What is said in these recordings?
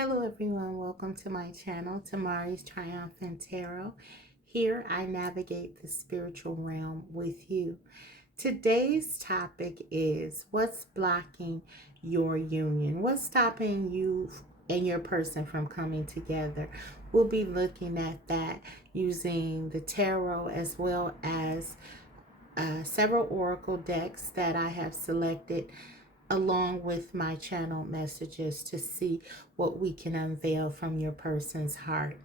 Hello everyone, welcome to my channel, Tamari's Triumphant Tarot. Here I navigate the spiritual realm with you. Today's topic is what's blocking your union? What's stopping you and your person from coming together? We'll be looking at that using the tarot as well as several oracle decks that I have selected along with my channel messages to see what we can unveil from your person's heart.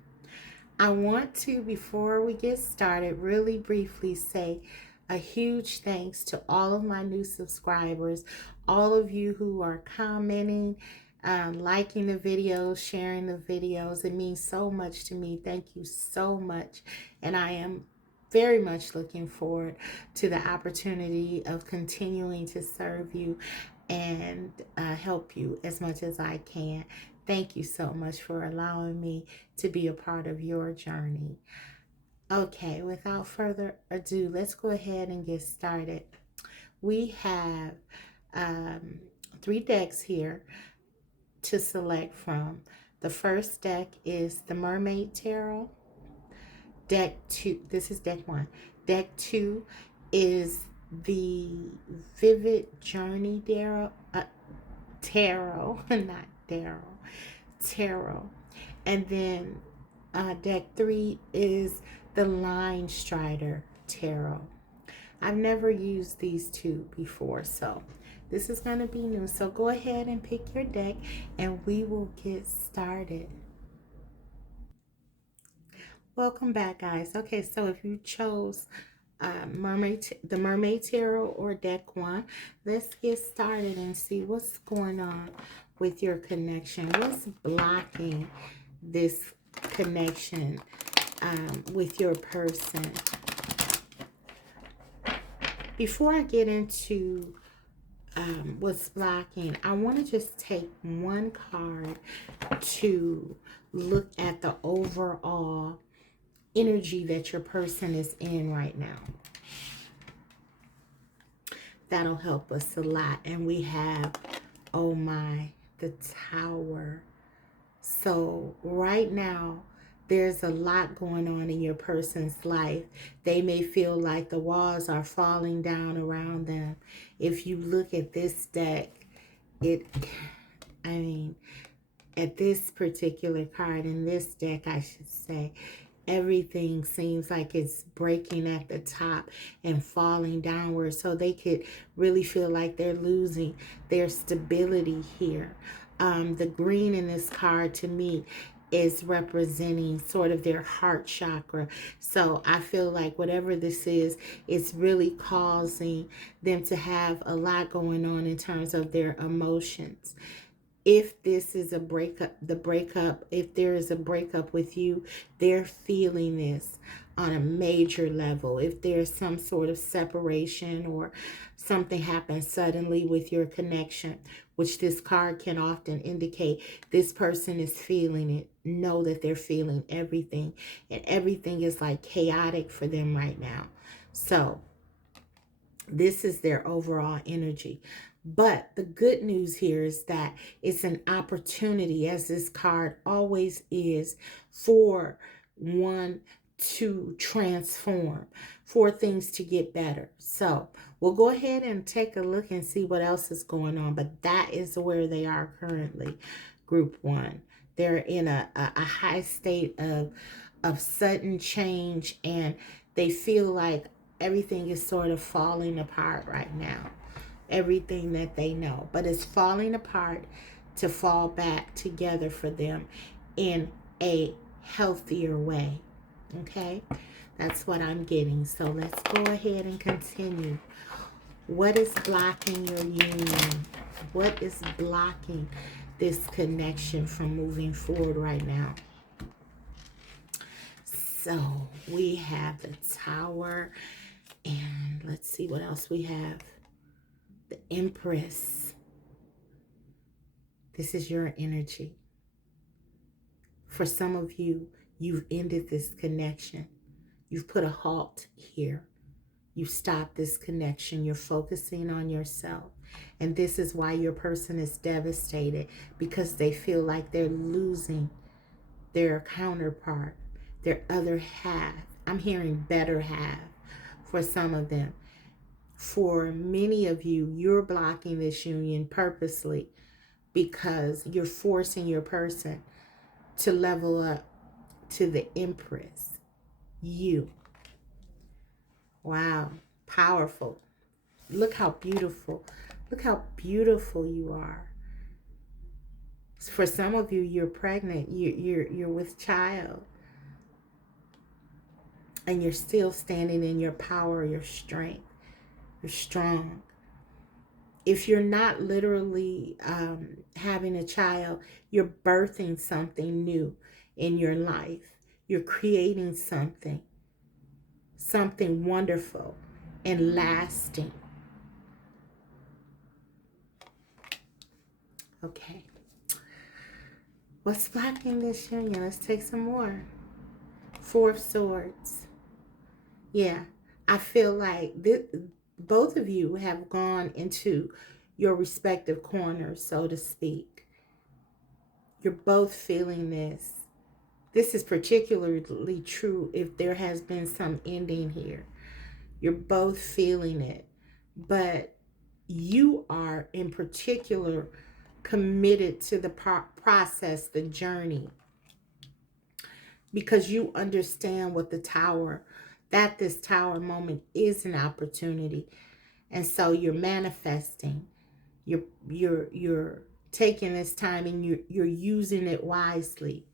I want to, before we get started, really briefly say a huge thanks to all of my new subscribers, all of you who are commenting, liking the videos, sharing the videos. It means so much to me. Thank you so much. And I am very much looking forward to the opportunity of continuing to serve you and help you as much as I can. Thank you so much for allowing me to be a part of your journey. Okay, without further ado, let's go ahead and get started. We have 3 decks here to select from. The first deck is the Mermaid Tarot. Deck 2, this is deck 1. Deck 2 is the Vivid Journey Tarot, not Tarot. And then deck 3 is the Line Strider Tarot. I've never used these two before, so this is going to be new. So go ahead and pick your deck and we will get started. Welcome back, guys. Okay, so if you chose the Mermaid Tarot or deck 1, let's get started and see what's going on with your connection. What's blocking this connection with your person? Before I get into what's blocking, I want to just take one card to look at the overall energy that your person is in right now. That'll help us a lot. And we have, oh my, the Tower. So right now, there's a lot going on in your person's life. They may feel like the walls are falling down around them. If you look at this deck, at this particular card in this deck, I should say, everything seems like it's breaking at the top and falling downward. So they could really feel like they're losing their stability here. The green in this card to me is representing sort of their heart chakra. So I feel like whatever this is, it's really causing them to have a lot going on in terms of their emotions. If this is a breakup, if there is a breakup with you, they're feeling this on a major level. If there's some sort of separation or something happens suddenly with your connection, which this card can often indicate, this person is feeling it. Know that they're feeling everything, and everything is like chaotic for them right now. So this is their overall energy. But the good news here is that it's an opportunity, as this card always is, for one to transform, for things to get better. So we'll go ahead and take a look and see what else is going on. But that is where they are currently, group 1. They're in a high state of sudden change, and they feel like everything is sort of falling apart right now. Everything that they know, but it's falling apart to fall back together for them in a healthier way. Okay, that's what I'm getting. So let's go ahead and continue. What is blocking your union? What is blocking this connection from moving forward right now? So we have the Tower, and let's see what else we have. The Empress. This is your energy. For some of you, you've ended this connection. You've put a halt here. You've stopped this connection. You're focusing on yourself. And this is why your person is devastated, because they feel like they're losing their counterpart, their other half. I'm hearing better half for some of them. For many of you, you're blocking this union purposely because you're forcing your person to level up to the Empress. You. Wow. Powerful. Look how beautiful. Look how beautiful you are. For some of you, you're pregnant. You're with child. And you're still standing in your power, your strength. You're strong. If you're not literally having a child, you're birthing something new in your life. You're creating something wonderful and lasting. Okay. What's blocking this union? Let's take some more. Four of Swords. Yeah, I feel like both of you have gone into your respective corners, so to speak. You're both feeling this. This is particularly true if there has been some ending here. You're both feeling it. But you are in particular committed to the process, the journey, because you understand what this tower moment is an opportunity. And so you're manifesting. You're taking this time and you're using it wisely.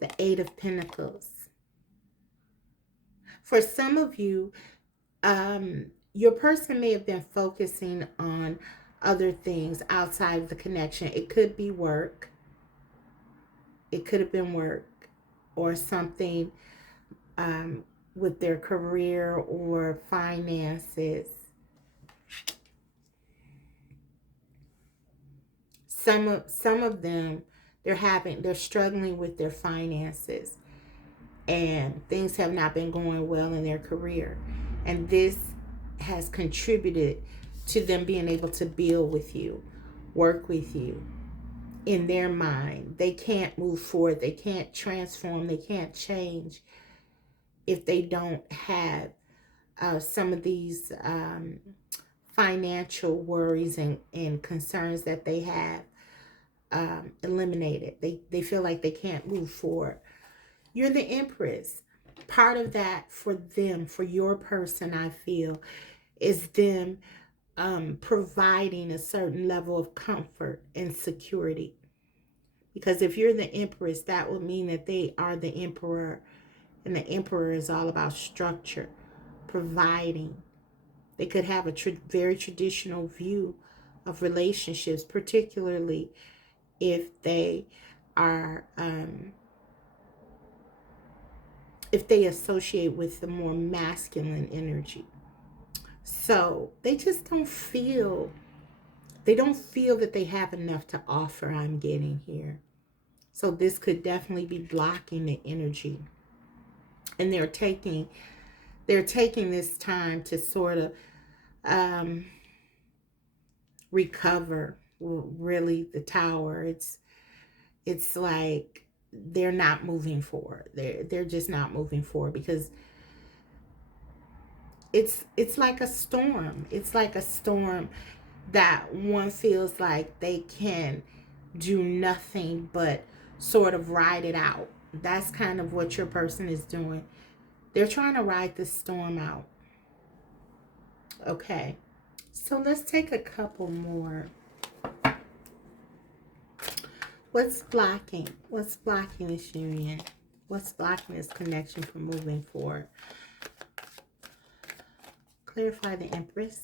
The Eight of Pentacles. For some of you, your person may have been focusing on other things outside of the connection. It could be work. It could have been work or something with their career or finances. Some of them, they're struggling with their finances, and things have not been going well in their career. And this has contributed to them being able to build with you, work with you. In their mind, they can't move forward, they can't transform, they can't change if they don't have some of these financial worries and concerns that they have eliminated. They feel like they can't move forward. You're the Empress. Part of that for them, for your person, I feel, is them providing a certain level of comfort and security. Because if you're the Empress, that would mean that they are the Emperor. And the Emperor is all about structure, providing. They could have a very traditional view of relationships, particularly if they are, if they associate with the more masculine energy. So they just don't feel that they have enough to offer, I'm getting here. So this could definitely be blocking the energy. And they're taking this time to sort of recover. Really, the Tower, it's like they're not moving forward. They're just not moving forward because it's like a storm. It's like a storm that one feels like they can do nothing but sort of ride it out. That's kind of what your person is doing. They're trying to ride the storm out. Okay. So let's take a couple more. What's blocking? What's blocking this union? What's blocking this connection from moving forward? Clarify the Empress.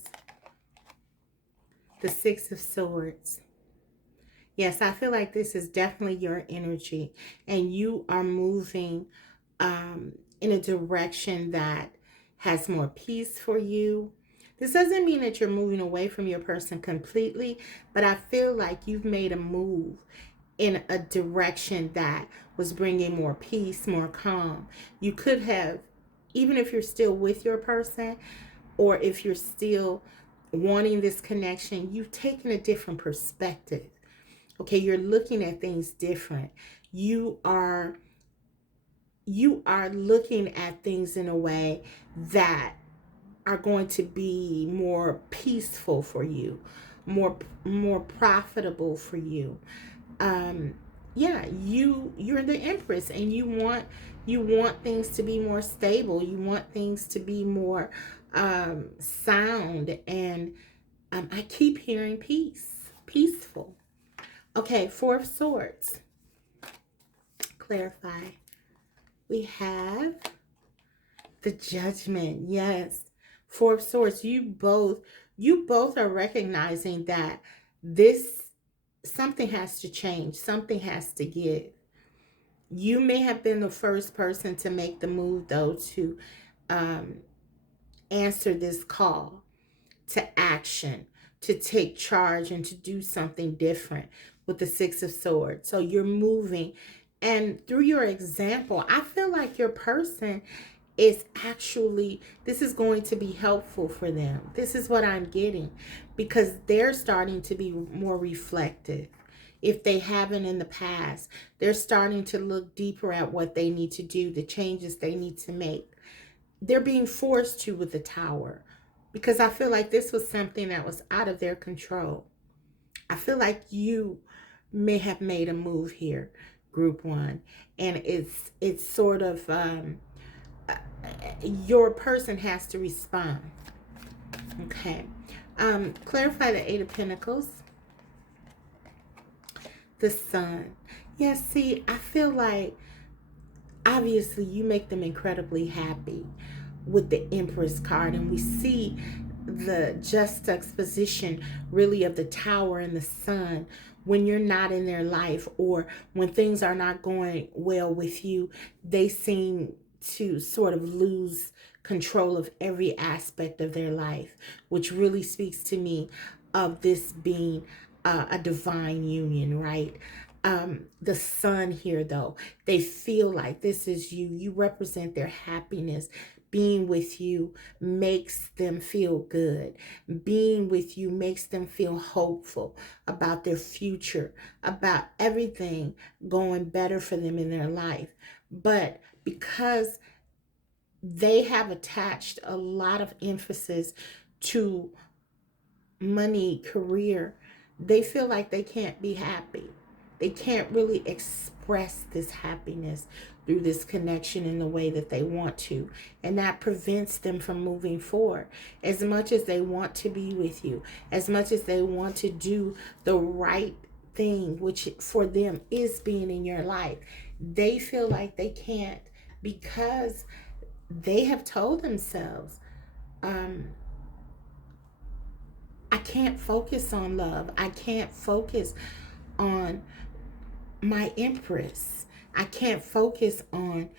The Six of Swords. Yes, I feel like this is definitely your energy, and you are moving in a direction that has more peace for you. This doesn't mean that you're moving away from your person completely, but I feel like you've made a move in a direction that was bringing more peace, more calm. You could have even if you're still with your person, or if you're still wanting this connection, you've taken a different perspective. Okay, you're looking at things different. You are looking at things in a way that are going to be more peaceful for you, more profitable for you. um yeah, you're the empress, and you want things to be more stable. You want things to be more sound, and I keep hearing peaceful. Okay, Four of Swords. Clarify. We have the Judgment. Yes. Four of Swords. You both are recognizing that this something has to change. Something has to give. You may have been the first person to make the move, though, to um, answer this call to action, to take charge, and to do something different with the Six of Swords. So you're moving. And through your example, I feel like your person is actually, this is going to be helpful for them. This is what I'm getting, because they're starting to be more reflective. If they haven't in the past, they're starting to look deeper at what they need to do, the changes they need to make. They're being forced to with the Tower, because I feel like this was something that was out of their control. I feel like you may have made a move here, Group One, and it's sort of your person has to respond. Okay. Clarify the Eight of Pentacles. The Sun. Yeah, see, I feel like obviously you make them incredibly happy with the Empress card, and we see the juxtaposition really of the Tower and the Sun when you're not in their life, or when things are not going well with you. They seem to sort of lose control of every aspect of their life, which really speaks to me of this being a divine union, right? The Sun here, though, they feel like this is you. You represent their happiness. Being with you makes them feel good. Being with you makes them feel hopeful about their future, about everything going better for them in their life. But because they have attached a lot of emphasis to money, career, they feel like they can't be happy. They can't really express this happiness through this connection in the way that they want to. And that prevents them from moving forward. As much as they want to be with you, as much as they want to do the right thing, which for them is being in your life, they feel like they can't, because they have told themselves, I can't focus on love. I can't focus on my Empress. I can't focus on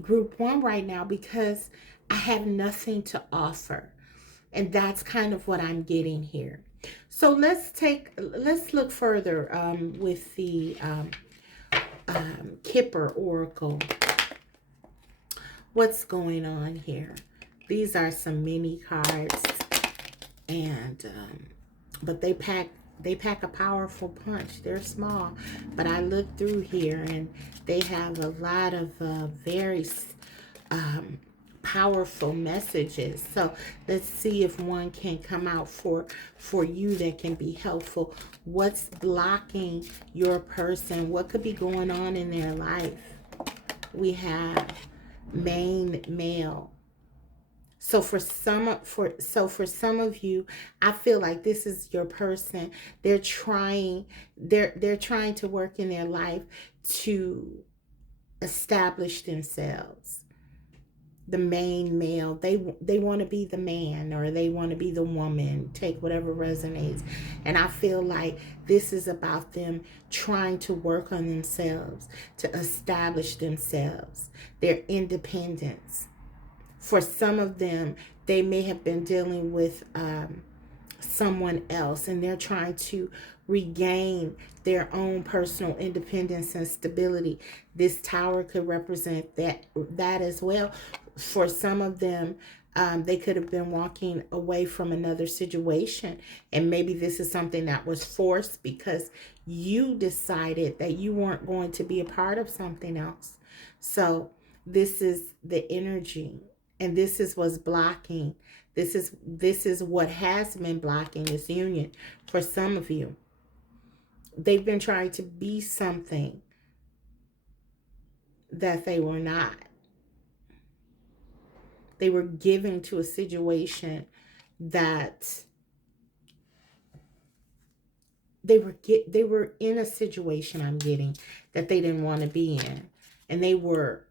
Group One right now, because I have nothing to offer. And that's kind of what I'm getting here. So let's look further with the Kipper Oracle. What's going on here? These are some mini cards, and but they pack a powerful punch. They're small, but I look through here and they have a lot of very powerful messages. So let's see if one can come out for you that can be helpful. What's blocking your person? What could be going on in their life? We have main male. So for some of you, I feel like this is your person. They're trying to work in their life to establish themselves. The main male, they want to be the man, or they want to be the woman. Take whatever resonates. And I feel like this is about them trying to work on themselves, to establish themselves, their independence. For some of them, they may have been dealing with someone else, and they're trying to regain their own personal independence and stability. This Tower could represent that as well. For some of them, they could have been walking away from another situation. And maybe this is something that was forced because you decided that you weren't going to be a part of something else. So this is the energy. And this is what's blocking. This is what has been blocking this union for some of you. They've been trying to be something that they were not. They were given to a situation that they were in a situation, I'm getting, that they didn't want to be in. And they were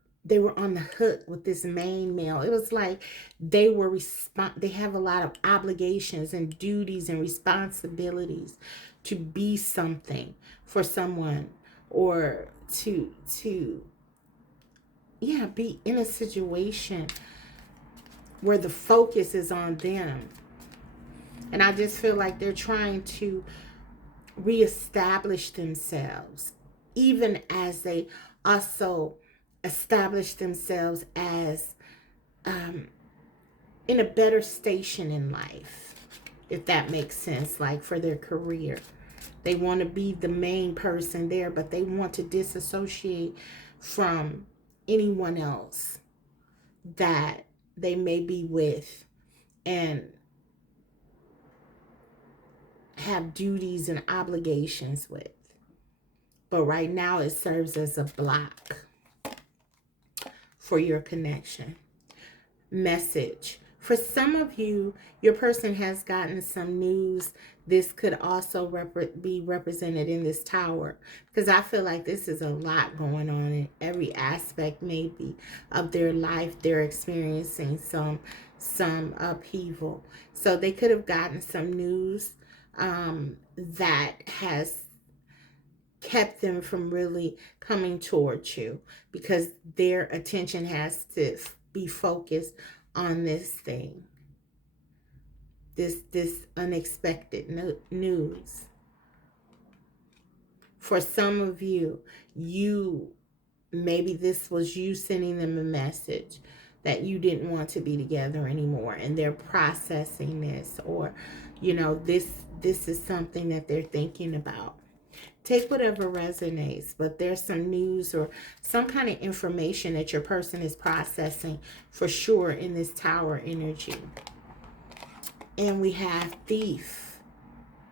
on the hook with this main male. It was like they have a lot of obligations and duties and responsibilities to be something for someone, or to be in a situation where the focus is on them. And I just feel like they're trying to reestablish themselves, even as they also establish themselves as in a better station in life, if that makes sense, like for their career. They want to be the main person there, but they want to disassociate from anyone else that they may be with and have duties and obligations with. But right now it serves as a block for your connection. Message. For some of you, your person has gotten some news. This could also be represented in this tower, because I feel like this is a lot going on in every aspect maybe of their life. They're experiencing some upheaval. So they could have gotten some news that has kept them from really coming towards you, because their attention has to be focused on this thing, this unexpected news. For some of you, maybe this was you sending them a message that you didn't want to be together anymore, and they're processing this, or this is something that they're thinking about. Take whatever resonates, but there's some news or some kind of information that your person is processing for sure in this tower energy. And we have thief.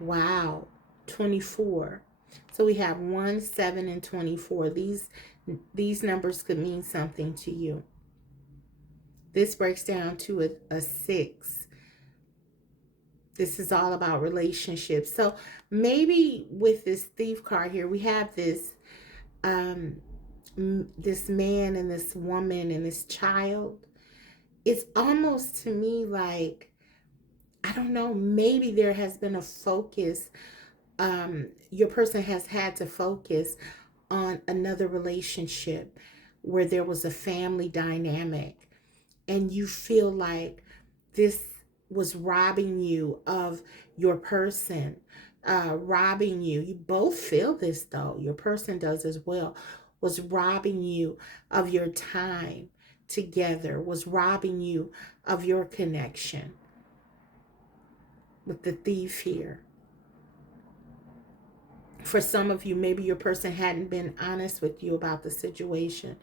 Wow. 24. So we have 1, 7, and 24. These numbers could mean something to you. This breaks down to a 6. This is all about relationships. So maybe with this thief card here, we have this this man and this woman and this child. It's almost to me like, I don't know, maybe there has been a focus. Your person has had to focus on another relationship where there was a family dynamic, and you feel like this was robbing you of your person, robbing you. You both feel this though. Your person does as well. Was robbing you of your time together, was robbing you of your connection. With the thief here. For some of you, maybe your person hadn't been honest with you about the situation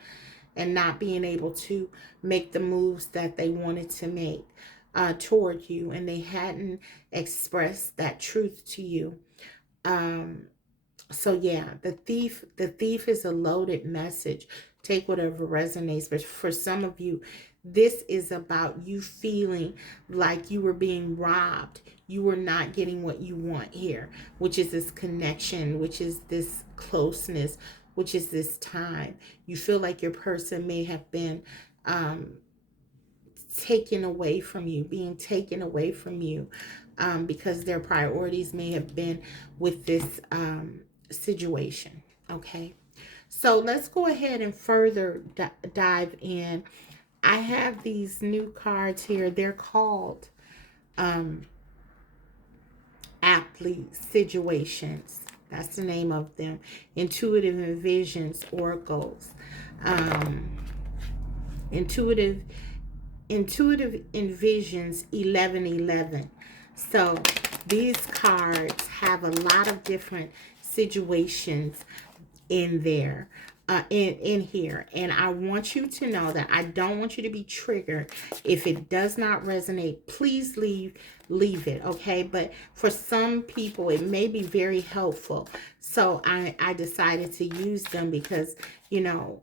and not being able to make the moves that they wanted to make toward you, and they hadn't expressed that truth to you. So yeah, the thief is a loaded message. Take whatever resonates, but for some of you, this is about you feeling like you were being robbed. You were not getting what you want here, which is this connection, which is this closeness, which is this time. You feel like your person may have been taken away from you, being taken away from you, because their priorities may have been with this situation. Okay, so let's go ahead and further dive in. I have these new cards here. They're called aptly situations. That's the name of them. Intuitive Envisions Oracles. Intuitive Intuitive Envisions 1111. So these cards have a lot of different situations in there, in here, and I want you to know that I don't want you to be triggered. If it does not resonate, please leave it, okay? But for some people it may be very helpful, so I decided to use them because, you know,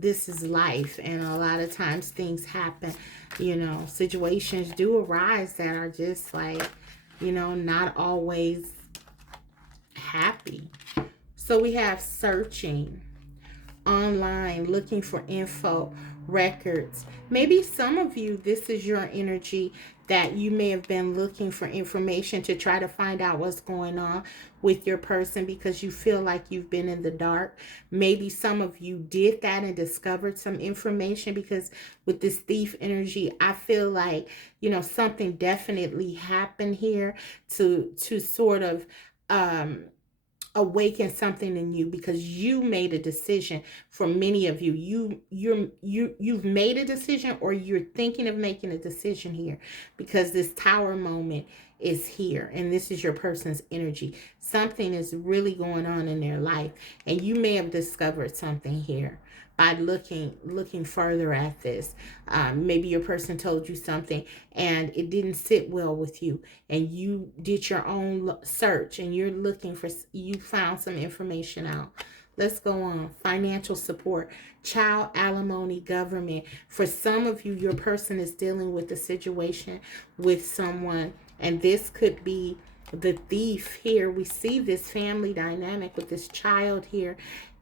this is life, and a lot of times things happen, you know, situations do arise that are just like, you know, not always happy. So we have searching online, looking for info, records. Maybe some of you, this is your energy, that you may have been looking for information to try to find out what's going on with your person because you feel like you've been in the dark. Maybe some of you did that and discovered some information, because with this thief energy, I feel like, you know, something definitely happened here to sort of awaken something in you, because you made a decision. For many of you, you've made a decision, or you're thinking of making a decision here, because this Tower moment is here, and this is your person's energy. Something is really going on in their life, and you may have discovered something here by looking further at this. Maybe your person told you something and it didn't sit well with you, and you did your own search and you're looking for, you found some information out. Let's go on. Financial support, child alimony, government. For some of you, your person is dealing with a situation with someone, and this could be the thief here. We see this family dynamic with this child here,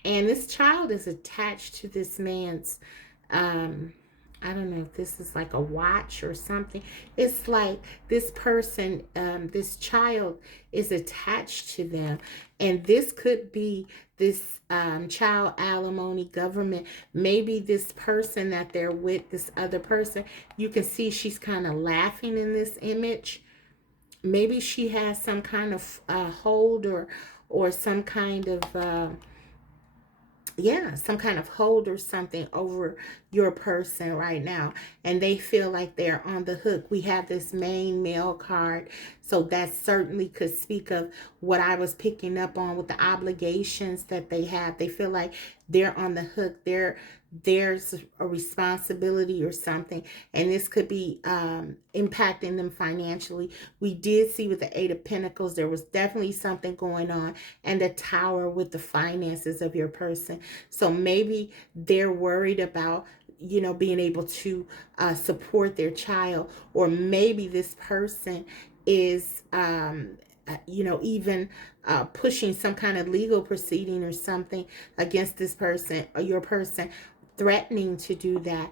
and this child is attached to this man's, I don't know if this is like a watch or something. It's like this person, this child is attached to them. And this could be this child alimony, government. Maybe this person that they're with, this other person, you can see she's kind of laughing in this image. Maybe she has some kind of hold, or some kind of some kind of hold or something over your person right now, and they feel like they're on the hook. We have this main male card, so that certainly could speak of what I was picking up on with the obligations that they have. They feel like they're on the hook. There's a responsibility or something, and this could be impacting them financially. We did see with the Eight of Pentacles, there was definitely something going on, and the Tower with the finances of your person. So maybe they're worried about, you know, being able to support their child, or maybe this person is you know, even pushing some kind of legal proceeding or something against this person, or your person, threatening to do that.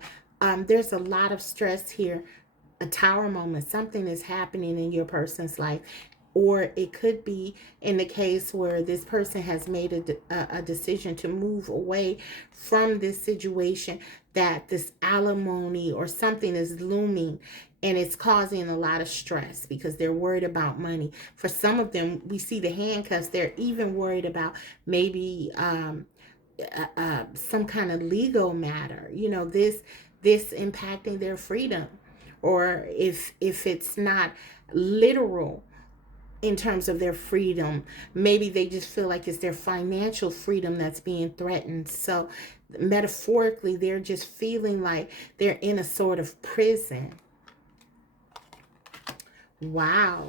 There's a lot of stress here. A Tower moment. Something is happening in your person's life. Or it could be in the case where this person has made a decision to move away from this situation, that this alimony or something is looming, and it's causing a lot of stress because they're worried about money. For some of them, we see the handcuffs. They're even worried about maybe some kind of legal matter. You know, this impacting their freedom, or if it's not literal in terms of their freedom, maybe they just feel like it's their financial freedom that's being threatened. So metaphorically, they're just feeling like they're in a sort of prison. Wow.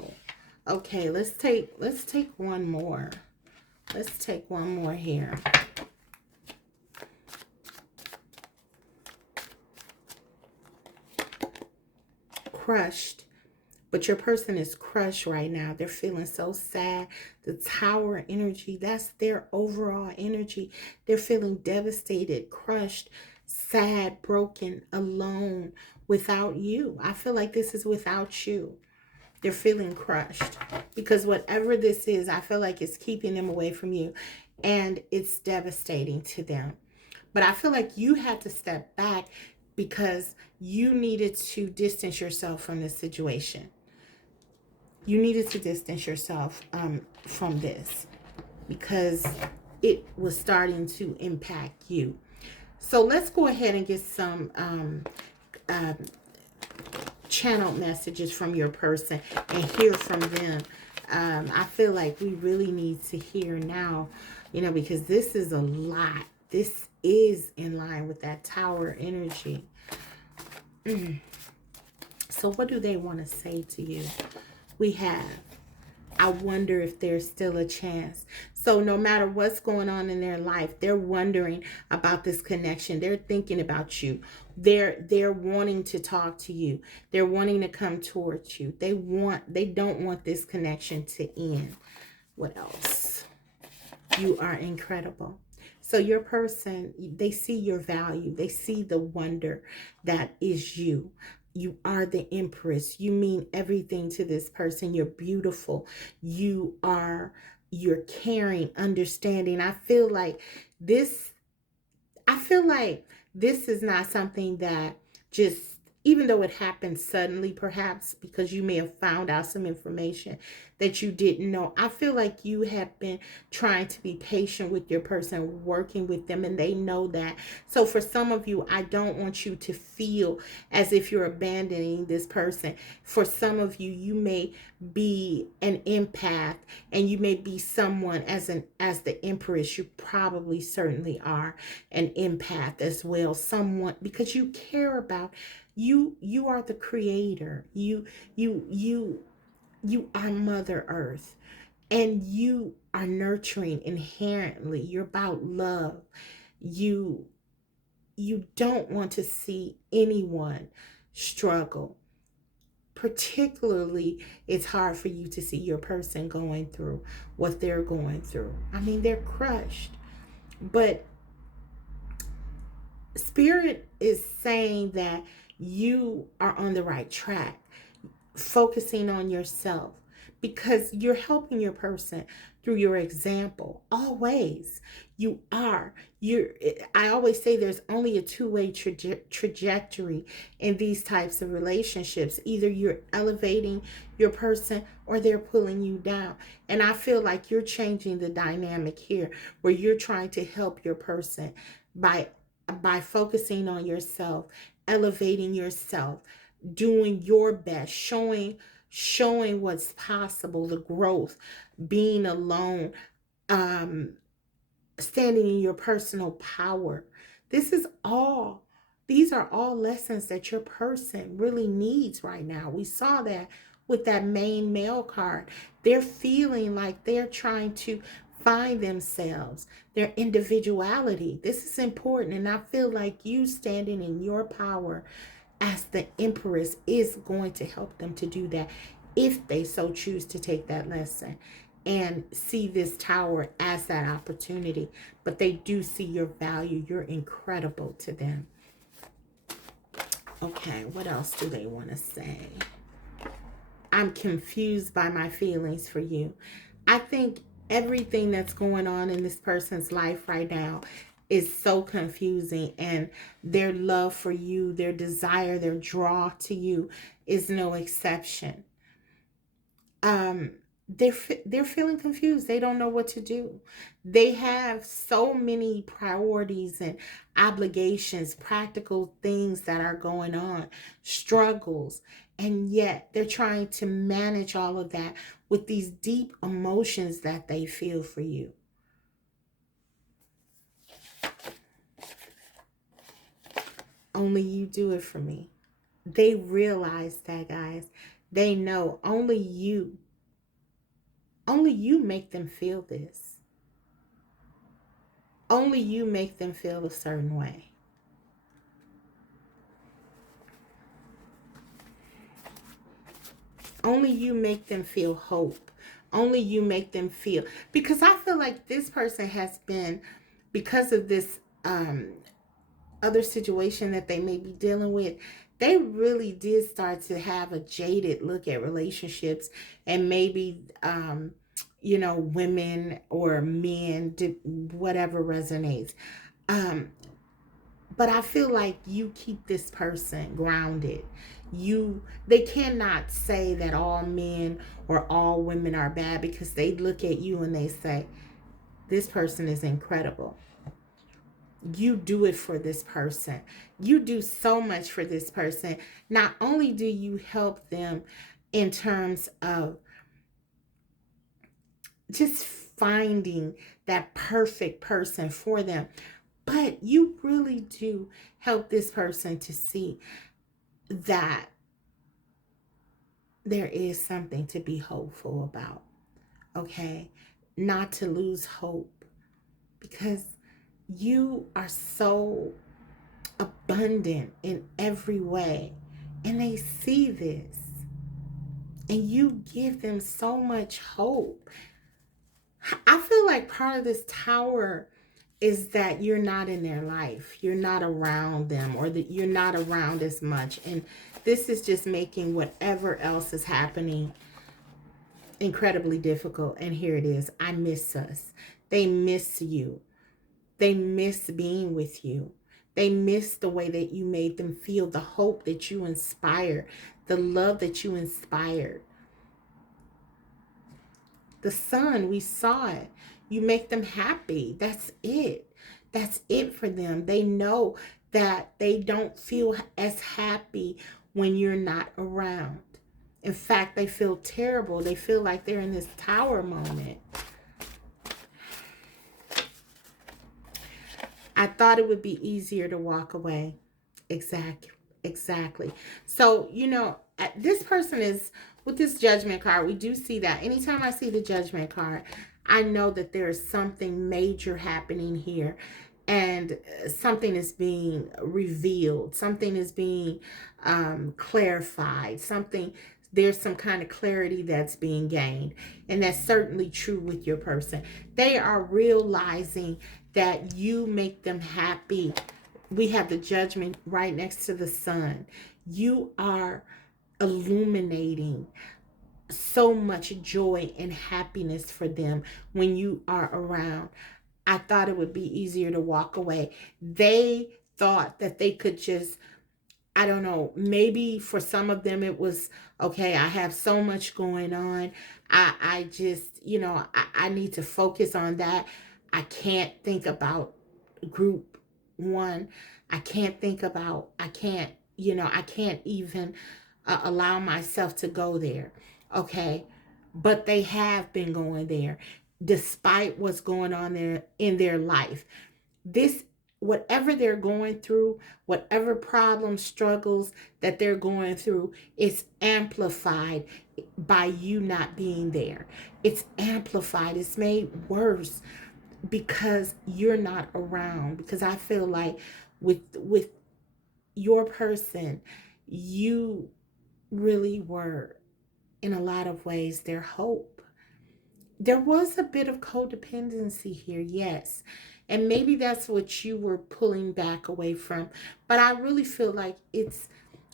Okay, let's take one more. Let's take one more here. Crushed. But your person is crushed right now. They're feeling so sad. The Tower energy, that's their overall energy. They're feeling devastated, crushed, sad, broken, alone, without you. I feel like this is without you. They're feeling crushed because whatever this is, I feel like it's keeping them away from you, and it's devastating to them. But I feel like you had to step back because you needed to distance yourself from this situation. You needed to distance yourself from this because it was starting to impact you. So let's go ahead and get some channel messages from your person and hear from them. I feel like we really need to hear now, because this is a lot. This is in line with that Tower energy. So what do they want to say to you? We have, I wonder if there's still a chance. So no matter what's going on in their life, they're wondering about this connection. They're thinking about you. They're wanting to talk to you. They're wanting to come towards you. They don't want this connection to end. What else? You are incredible. So your person, they see your value. They see the wonder that is you. You are the Empress. You mean everything to this person. You're beautiful. You're caring, understanding. I feel like this is not something that just, even though it happened suddenly, perhaps because you may have found out some information that you didn't know. I feel like you have been trying to be patient with your person, working with them, and they know that. So for some of you, I don't want you to feel as if you're abandoning this person. For some of you, you may be an empath, and you may be someone as the Empress. You probably certainly are an empath as well. Someone, because you care about you are the creator. You are Mother Earth, and you are nurturing inherently. You're about love. You don't want to see anyone struggle. Particularly, it's hard for you to see your person going through what they're going through. I mean, they're crushed. But Spirit is saying that you are on the right track, focusing on yourself, because you're helping your person through your example. Always. You are. I always say there's only a two-way trajectory in these types of relationships. Either you're elevating your person or they're pulling you down. And I feel like you're changing the dynamic here, where you're trying to help your person by focusing on yourself, elevating yourself, doing your best, showing what's possible, the growth, being alone, standing in your personal power. These are all lessons that your person really needs right now. We saw that with that main male card. They're feeling like they're trying to find themselves, their individuality. This is important, and I feel like you standing in your power as the Empress is going to help them to do that, if they so choose to take that lesson and see this Tower as that opportunity. But they do see your value. You're incredible to them. Okay, what else do they want to say? I'm confused by my feelings for you. I think everything that's going on in this person's life right now is so confusing, and their love for you, their desire, their draw to you is no exception. They're feeling confused. They don't know what to do. They have so many priorities and obligations, practical things that are going on, struggles, and yet they're trying to manage all of that with these deep emotions that they feel for you. Only you do it for me. They realize that, guys. They know only you make them feel this. Only you make them feel a certain way. Only you make them feel hope. Only you make them feel, because I feel like this person has been, because of this other situation that they may be dealing with, they really did start to have a jaded look at relationships, and maybe women or men, whatever resonates. But I feel like you keep this person grounded. They cannot say that all men or all women are bad, because they look at you and they say, this person is incredible. you do it for this person. You do so much for this person. Not only do you help them in terms of just finding that perfect person for them, but you really do help this person to see that there is something to be hopeful about. Okay? Not to lose hope, because you are so abundant in every way, and they see this, and you give them so much hope. I feel like part of this tower is that you're not in their life, you're not around them, or that you're not around as much, and this is just making whatever else is happening incredibly difficult. And here it is. I miss us. They miss you. They miss being with you. They miss the way that you made them feel, the hope that you inspired, the love that you inspired. The sun, we saw it. You make them happy. That's it. That's it for them. They know that they don't feel as happy when you're not around. In fact, they feel terrible. They feel like they're in this tower moment. I thought it would be easier to walk away. Exactly. So, this person is, with this Judgment card, we do see that. Anytime I see the Judgment card, I know that there is something major happening here. And something is being revealed. Something is being clarified. There's some kind of clarity that's being gained. And that's certainly true with your person. They are realizing that you make them happy. We have the Judgment right next to the sun. You are illuminating so much joy and happiness for them when you are around. I thought it would be easier to walk away. They thought that they could just, I don't know, maybe for some of them it was, okay, I have so much going on. I just, I need to focus on that. I can't think about group one. I can't even allow myself to go there. Okay. But they have been going there despite what's going on there in their life. Whatever they're going through, whatever problems, struggles that they're going through, is amplified by you not being there. It's amplified. It's made worse because you're not around. Because I feel like with your person, you really were, in a lot of ways, their hope. There was a bit of codependency here, yes. And maybe that's what you were pulling back away from. But I really feel like it's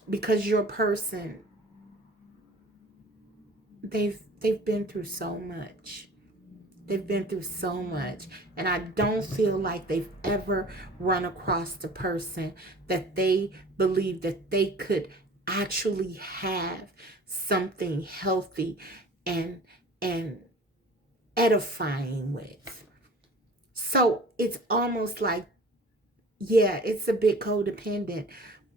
because your person, they've been through so much. They've been through so much. And I don't feel like they've ever run across the person that they believe that they could actually have something healthy and edifying with. So it's almost like, yeah, it's a bit codependent,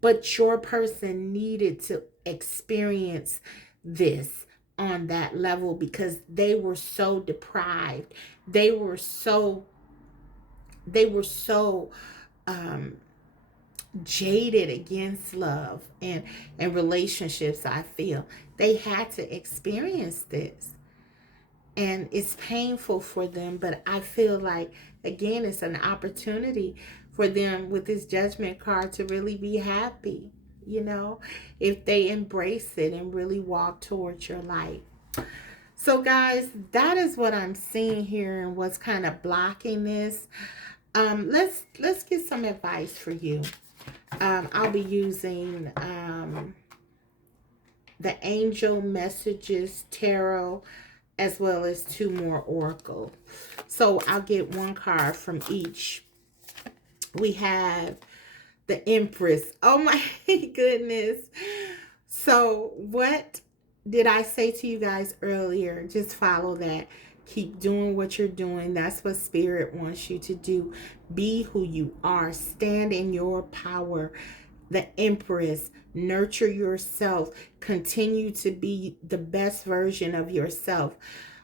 but your person needed to experience this on that level because they were so deprived. They were so jaded against love and relationships. I feel they had to experience this. And it's painful for them, but I feel like, again, it's an opportunity for them with this Judgment card to really be happy, if they embrace it and really walk towards your light. So, guys, that is what I'm seeing here and what's kind of blocking this. Let's get some advice for you. I'll be using the Angel Messages Tarot, as well as 2 more Oracle. So I'll get 1 card from each. We have the Empress. Oh my goodness. So what did I say to you guys earlier? Just follow that. Keep doing what you're doing. That's what Spirit wants you to do. Be who you are. Stand in your power. The Empress, nurture yourself. Continue to be the best version of yourself.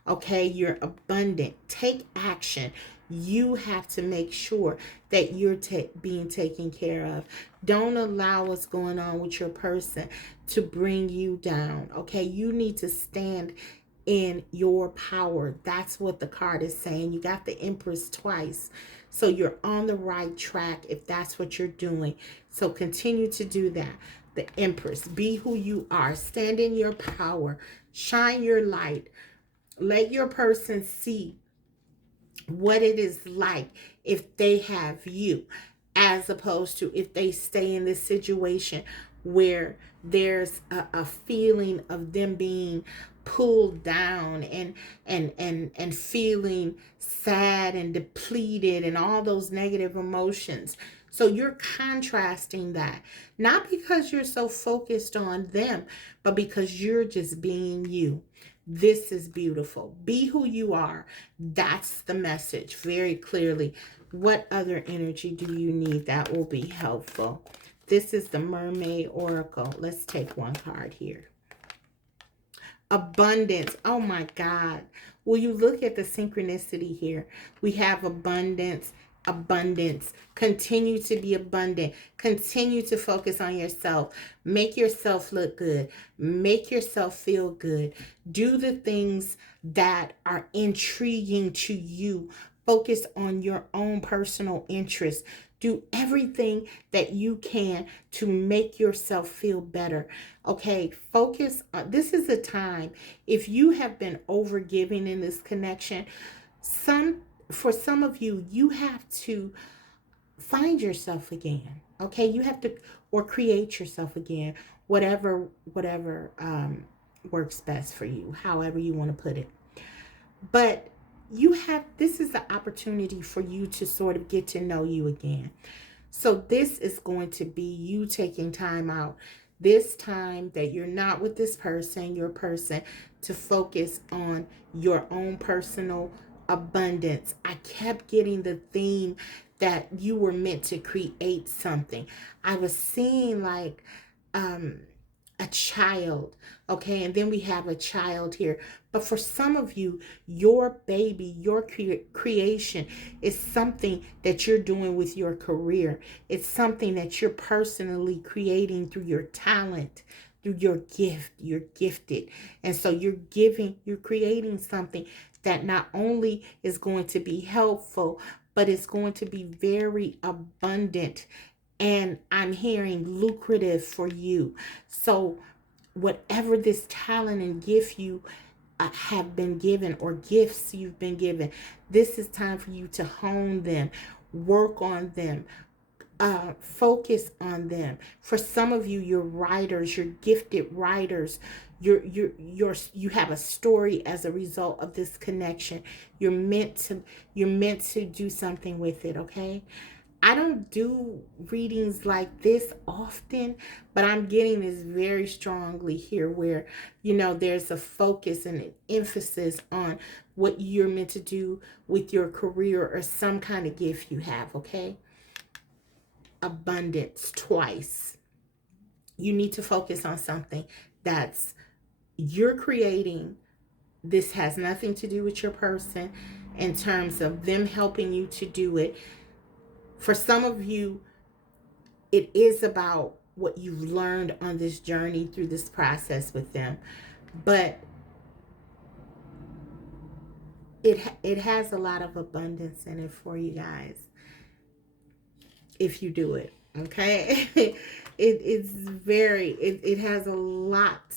Okay, you're abundant. Take action. You have to make sure that you're being taken care of. Don't allow what's going on with your person to bring you down. Okay, you need to stand in your power. That's what the card is saying. You got the Empress twice. So you're on the right track if that's what you're doing. So continue to do that. The Empress, be who you are. Stand in your power. Shine your light. Let your person see what it is like if they have you, as opposed to if they stay in this situation where there's a feeling of them being pulled down and feeling sad and depleted and all those negative emotions. So you're contrasting that, not because you're so focused on them, but because you're just being you. This is beautiful. Be who you are. That's the message very clearly. What other energy do you need that will be helpful? This is the Mermaid Oracle. Let's take one card here. Abundance. Oh my God. Will you look at the synchronicity here? We have abundance. Abundance. Continue to be abundant. Continue to focus on yourself. Make yourself look good. Make yourself feel good. Do the things that are intriguing to you. Focus on your own personal interests. Do everything that you can to make yourself feel better. Okay, focus on, this is a time, if you have been overgiving in this connection, for some of you, you have to find yourself again. Okay, you have to, or create yourself again, whatever works best for you, however you want to put it. But you have, this is the opportunity for you to sort of get to know you again. So this is going to be you taking time out, this time that you're not with this person, your person, to focus on your own personal abundance. I kept getting the theme that you were meant to create something. I was seeing like a child, okay, and then we have a child here. But for some of you, your baby, your creation is something that you're doing with your career. It's something that you're personally creating through your talent, through your gift. You're gifted, and so you're creating something that not only is going to be helpful, but it's going to be very abundant. And I'm hearing lucrative for you. So whatever this talent and gift you have been given, or gifts you've been given, this is time for you to hone them, work on them, focus on them. For some of you, you're writers, you're gifted writers. You have a story as a result of this connection. You're meant to do something with it, okay? I don't do readings like this often, but I'm getting this very strongly here where, there's a focus and an emphasis on what you're meant to do with your career or some kind of gift you have, okay? Abundance twice. You need to focus on something that's you're creating. This has nothing to do with your person in terms of them helping you to do it. For some of you, it is about what you've learned on this journey through this process with them. But it has a lot of abundance in it for you guys if you do it, okay? It has a lot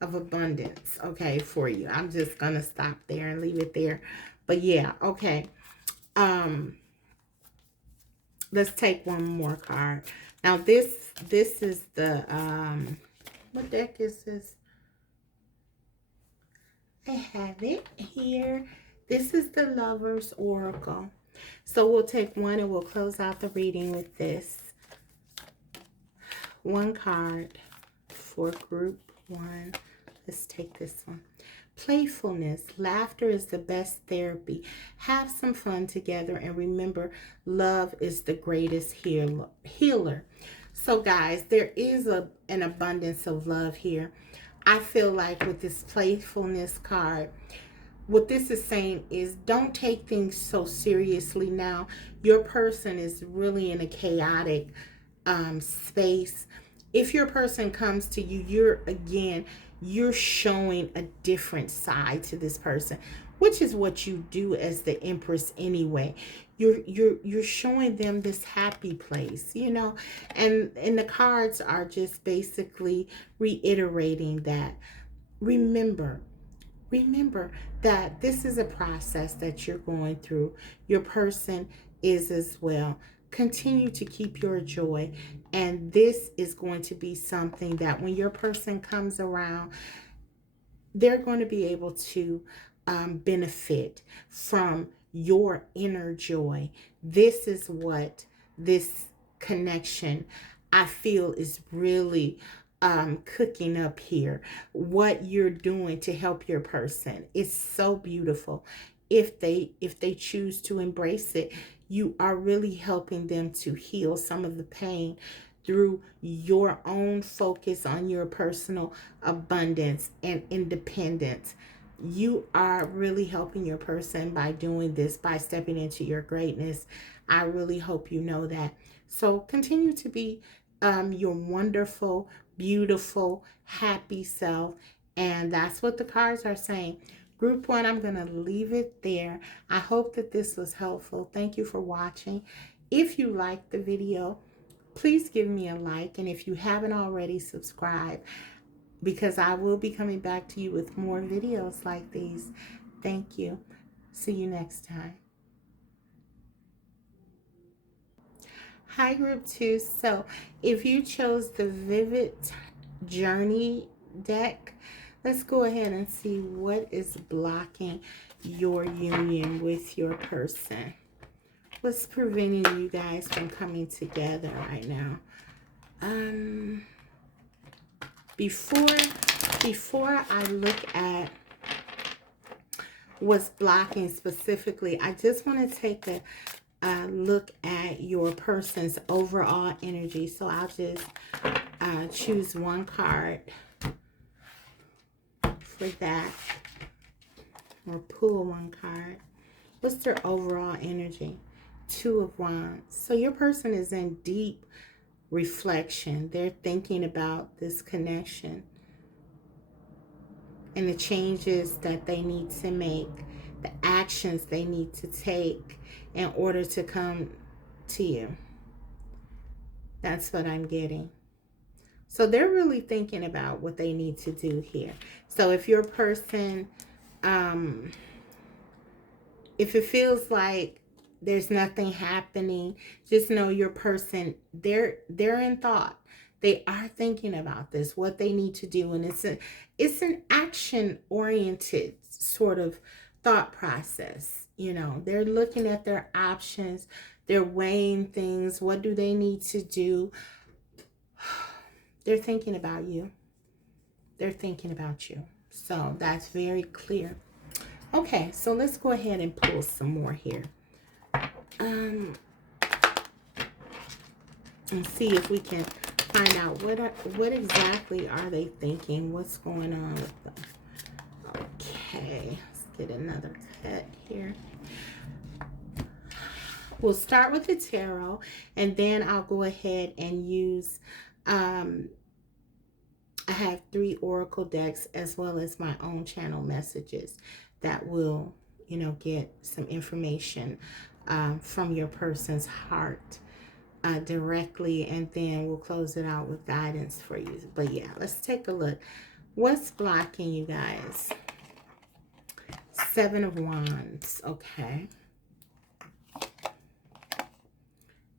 of abundance, okay, for you. I'm just gonna stop there and leave it there. But yeah, okay. Let's take one more card. Now this is the what deck is this? I have it here. This is the Lover's Oracle. So we'll take one and we'll close out the reading with this. One card for group one. Let's take this one. Playfulness. Laughter is the best therapy. Have some fun together, and remember, love is the greatest healer. So guys, there is an abundance of love here. I feel like with this playfulness card, what this is saying is don't take things so seriously now. Your person is really in a chaotic space. If your person comes to you, you're showing a different side to this person, which is what you do as the Empress anyway. You're showing them this happy place, you know, and the cards are just basically reiterating that. Remember, remember that this is a process that you're going through. Your person is as well. Continue to keep your joy. And this is going to be something that when your person comes around, they're going to be able to benefit from your inner joy. This is what this connection, I feel, is really cooking up here. What you're doing to help your person is so beautiful. If they choose to embrace it, you are really helping them to heal some of the pain through your own focus on your personal abundance and independence. You are really helping your person by doing this, by stepping into your greatness. I really hope you know that. So continue to be your wonderful, beautiful, happy self. And that's what the cards are saying. Group 1, I'm going to leave it there. I hope that this was helpful. Thank you for watching. If you liked the video, please give me a like. And if you haven't already, subscribe, because I will be coming back to you with more videos like these. Thank you. See you next time. Hi, Group 2. So if you chose the Vivid Journey deck, let's go ahead and see what is blocking your union with your person. What's preventing you guys from coming together right now? Before I look at what's blocking specifically, I just want to take a look at your person's overall energy. So I'll just choose one card for that, or pull one card. What's their overall energy? 2 of Wands. So your person is in deep reflection. They're thinking about this connection and the changes that they need to make, the actions they need to take in order to come to you. That's what I'm getting. So they're really thinking about what they need to do here. So if your person, if it feels like there's nothing happening, just know your person, they're in thought. They are thinking about this, what they need to do. And it's an action-oriented sort of thought process. You know, they're looking at their options. They're weighing things. What do they need to do? They're thinking about you. They're thinking about you. So that's very clear. Okay, so let's go ahead and pull some more here. And see if we can find out what exactly are they thinking. What's going on with them? Okay, let's get another cut here. We'll start with the tarot, and then I'll go ahead and use, I have 3 oracle decks as well as my own channel messages that will, you know, get some information from your person's heart directly, and then we'll close it out with guidance for you. But yeah, let's take a look. What's blocking you guys? 7 of Wands. Okay.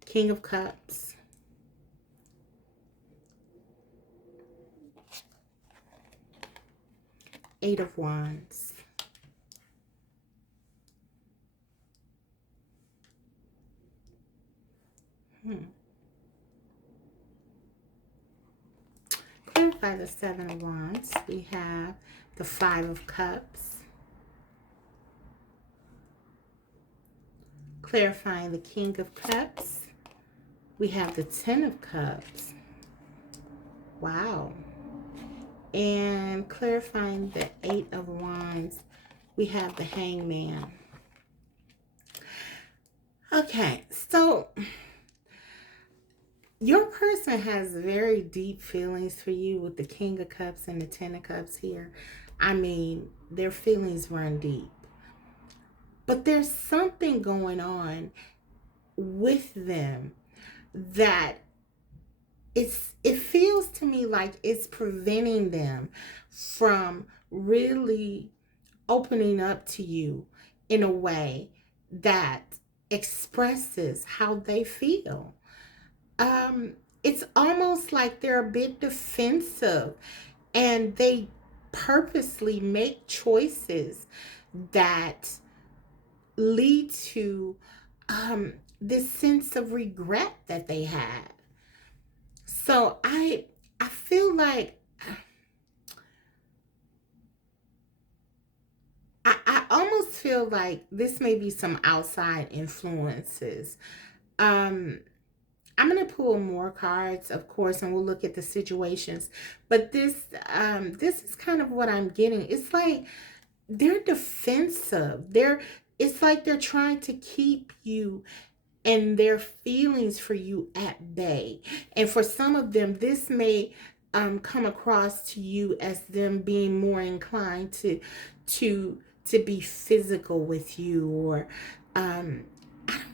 King of Cups. Eight of Wands. clarify the Seven of Wands. We have the Five of Cups. Clarifying the King of Cups. We have the Ten of Cups. Wow. And clarifying the Eight of Wands, we have the Hangman. Okay, so your person has very deep feelings for you with the King of Cups and the Ten of Cups here. I mean, their feelings run deep. But there's something going on with them that it feels to me like it's preventing them from really opening up to you in a way that expresses how they feel. It's almost like they're a bit defensive, and they purposely make choices that lead to this sense of regret that they have. So I feel like I almost feel like this may be some outside influences. I'm going to pull more cards, of course, and we'll look at the situations. But this is kind of what I'm getting. It's like they're defensive. It's like they're trying to keep you and their feelings for you at bay. And for some of them, this may come across to you as them being more inclined to be physical with you, or I don't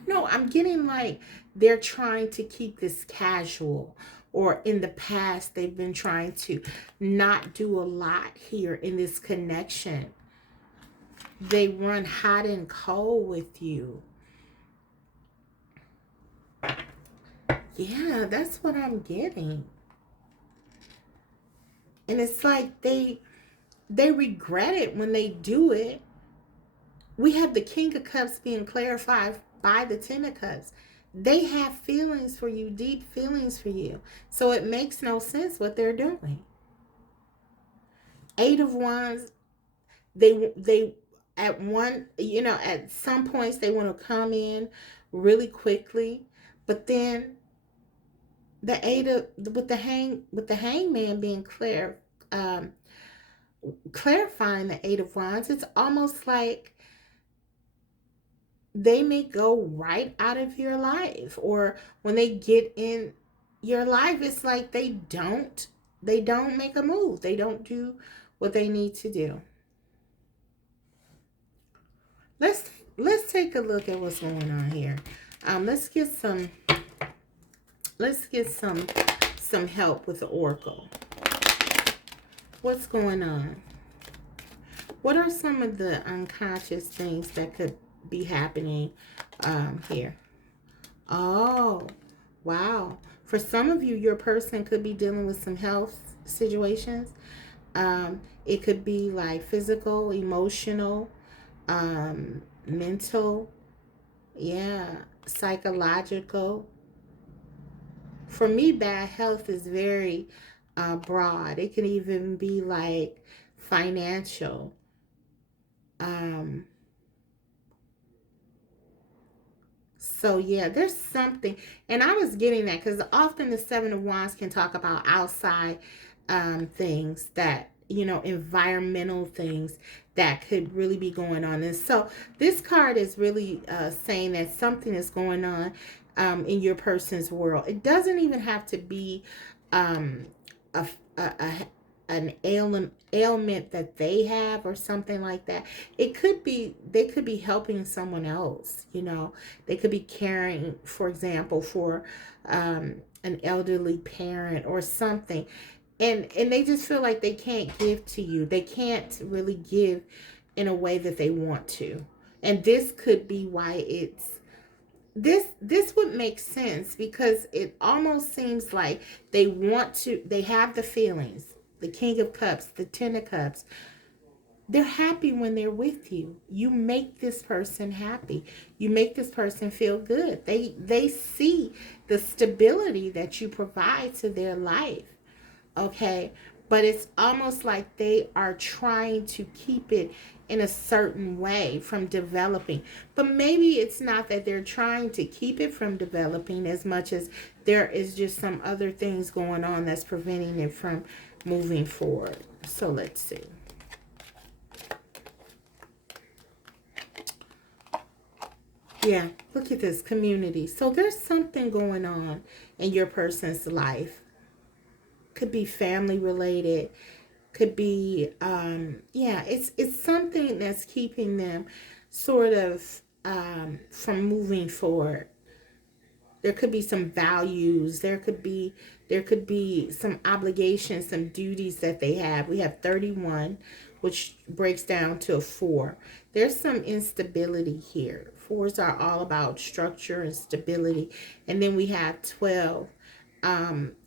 know. I'm getting like they're trying to keep this casual, or in the past they've been trying to not do a lot here in this connection. They run hot and cold with you. Yeah, that's what I'm getting. And it's like they regret it when they do it. We have the King of Cups being clarified by the Ten of Cups. They have feelings for you, deep feelings for you. So it makes no sense what they're doing. Eight of Wands, they at one, at some points they want to come in really quickly, but then the with the Hangman being clarifying the Eight of Wands, it's almost like they may go right out of your life, or when they get in your life, it's like they don't make a move. They don't do what they need to do. Let's take a look at what's going on here. Let's get some help with the Oracle. What's going on? What are some of the unconscious things that could be happening here? Oh, wow. For some of you, your person could be dealing with some health situations. It could be like physical, emotional, mental, psychological. For me, bad health is very broad. It can even be like financial. So yeah, there's something, and I was getting that because often the Seven of Wands can talk about outside things that, environmental things that could really be going on. And so this card is really saying that something is going on in your person's world. It doesn't even have to be an ailment that they have or something like that. It could be they could be helping someone else. They could be caring, for example, for an elderly parent or something, and they just feel like they can't give to you. They can't really give in a way that they want to, and this could be why this would make sense, because it almost seems like they have the feelings. The King of Cups, the Ten of Cups, they're happy when they're with you. You make this person happy. You make this person feel good. They see the stability that you provide to their life. Okay? but it's almost like they are trying to keep it in a certain way from developing. But maybe it's not that they're trying to keep it from developing as much as there is just some other things going on that's preventing it from moving forward. So let's see. Yeah, look at this community. So there's something going on in your person's life. Could be family related, could be yeah, it's something that's keeping them sort of from moving forward. There could be some values, there could be some obligations, some duties that they have. We have 31, which breaks down to a 4. There's some instability here. Fours are all about structure and stability. And then we have 12.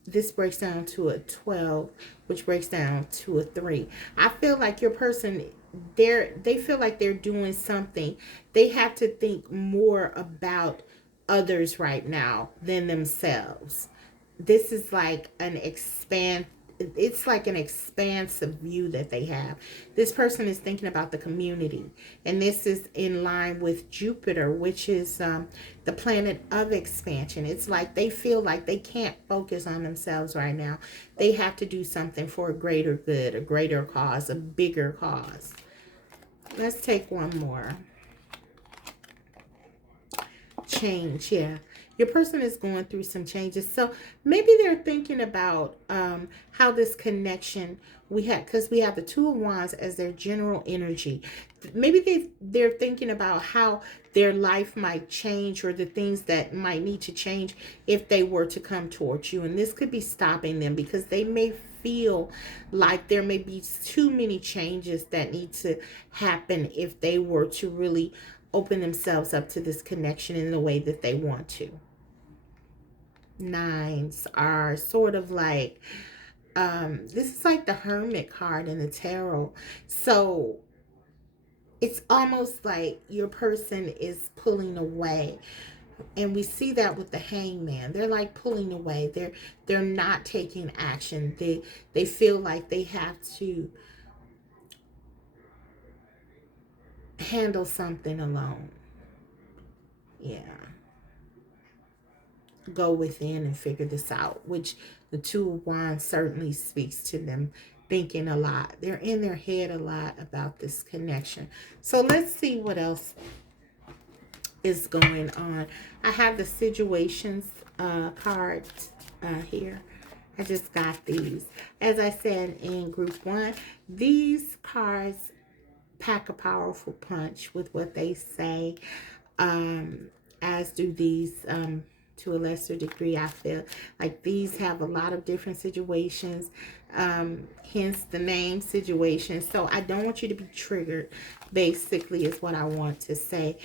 This breaks down to a 12, which breaks down to a 3. I feel like your person, they feel like they're doing something. They have to think more about others right now than themselves. This is like it's like an expansive view that they have. This person is thinking about the community, and this is in line with Jupiter, which is the planet of expansion. It's like they feel like they can't focus on themselves right now. They have to do something for a greater good, a greater cause, a bigger cause. Let's take one more. Change, yeah. Your person is going through some changes. So maybe they're thinking about how this connection we have, because we have the Two of Wands as their general energy. Maybe they're thinking about how their life might change, or the things that might need to change if they were to come towards you. And this could be stopping them because they may feel like there may be too many changes that need to happen if they were to really open themselves up to this connection in the way that they want to. Nines are sort of like, this is like the Hermit card in the tarot. So it's almost like your person is pulling away. And we see that with the Hangman. They're like pulling away. They're not taking action. They feel like they have to handle something alone. Yeah. Go within and figure this out, which the Two of Wands certainly speaks to them thinking a lot. They're in their head a lot about this connection. So let's see what else is going on. I have the situations cards here. I just got these. As I said in group 1, these cards pack a powerful punch with what they say, as do these to a lesser degree. I feel like these have a lot of different situations, hence the name situation. So I don't want you to be triggered, basically, is what I want to say.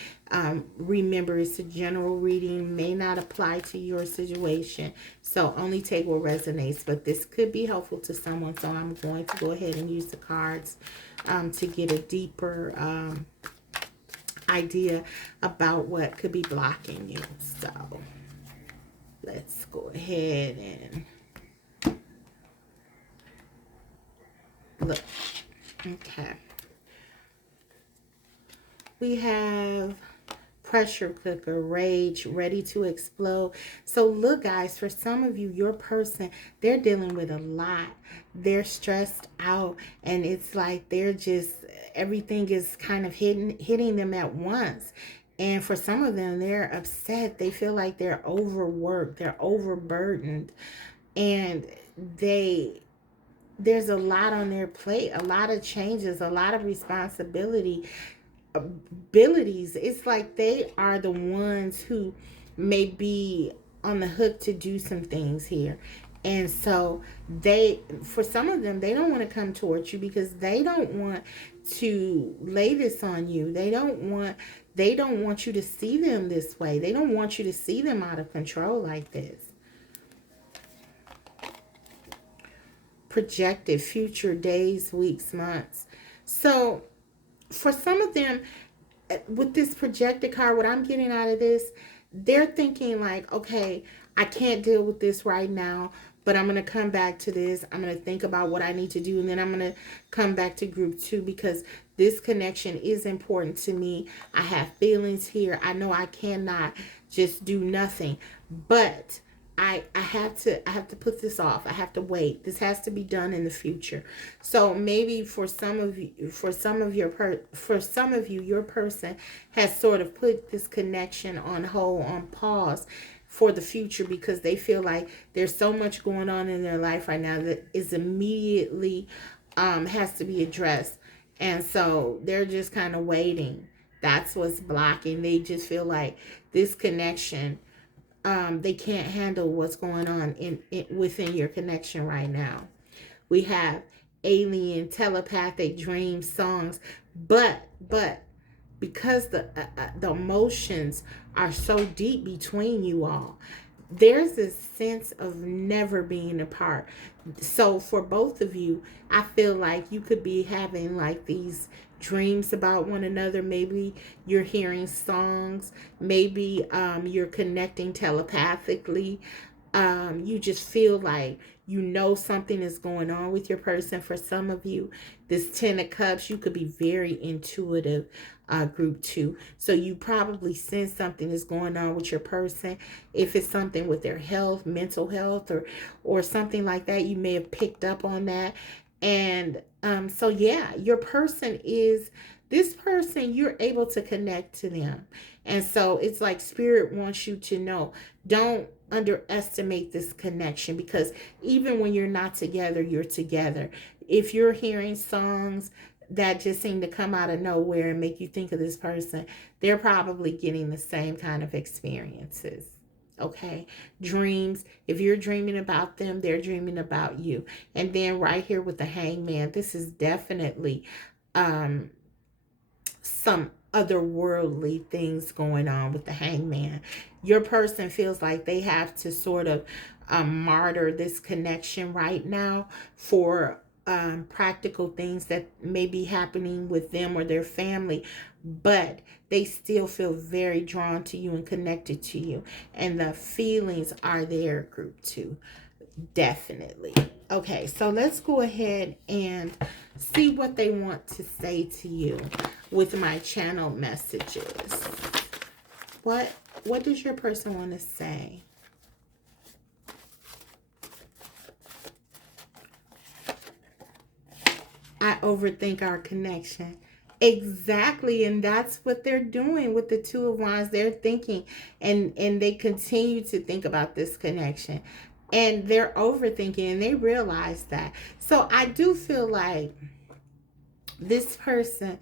Remember, it's a general reading, may not apply to your situation, so only take what resonates, but this could be helpful to someone. So I'm going to go ahead and use the cards to get a deeper idea about what could be blocking you. So let's go ahead and look. Okay. We have pressure cooker, rage, ready to explode. So look, guys, for some of you, your person, they're dealing with a lot. They're stressed out, and it's like they're just, everything is kind of hitting them at once. And for some of them, they're upset. They feel like they're overworked, they're overburdened, and there's a lot on their plate, a lot of changes, a lot of responsibility, abilities. It's like they are the ones who may be on the hook to do some things here. And so for some of them, they don't want to come towards you because they don't want to lay this on you. They don't want you to see them this way. They don't want you to see them out of control like this. Projected future days, weeks, months. So for some of them, with this projected card, what I'm getting out of this, they're thinking like, okay, I can't deal with this right now, But I'm going to come back to this. I'm going to think about what I need to do. And then I'm going to come back to group 2 because this connection is important to me. I have feelings here. I know I cannot just do nothing. But I have to put this off. I have to wait. This has to be done in the future. So maybe for some of you, your person has sort of put this connection on hold, on pause for the future because they feel like there's so much going on in their life right now that is immediately has to be addressed. And so they're just kind of waiting. That's what's blocking. They just feel like this connection, they can't handle what's going on in within your connection right now. We have alien, telepathic dreams, songs, but because the emotions are so deep between you all, there's this sense of never being apart. So for both of you, I feel like you could be having like these dreams about one another. Maybe you're hearing songs. Maybe you're connecting telepathically. You just feel like you know something is going on with your person. For some of you, this 10 of Cups, you could be very intuitive, group 2. So you probably sense something is going on with your person. If it's something with their health, mental health, or something like that, you may have picked up on that. And so yeah, your person is, this person, you're able to connect to them. And so it's like spirit wants you to know, don't underestimate this connection, because even when you're not together, you're together. If you're hearing songs that just seem to come out of nowhere and make you think of this person, they're probably getting the same kind of experiences. Okay, dreams, if you're dreaming about them, they're dreaming about you. And then right here with the Hangman, this is definitely some otherworldly things going on with the Hangman. Your person feels like they have to sort of martyr this connection right now for practical things that may be happening with them or their family, but they still feel very drawn to you and connected to you, and the feelings are there, group 2. Definitely. Okay, so let's go ahead and see what they want to say to you with my channel messages. What does your person want to say? I overthink our connection. Exactly, and that's what they're doing with the 2 of Wands. They're thinking, and they continue to think about this connection, and they're overthinking, and they realize that. So I do feel like this person,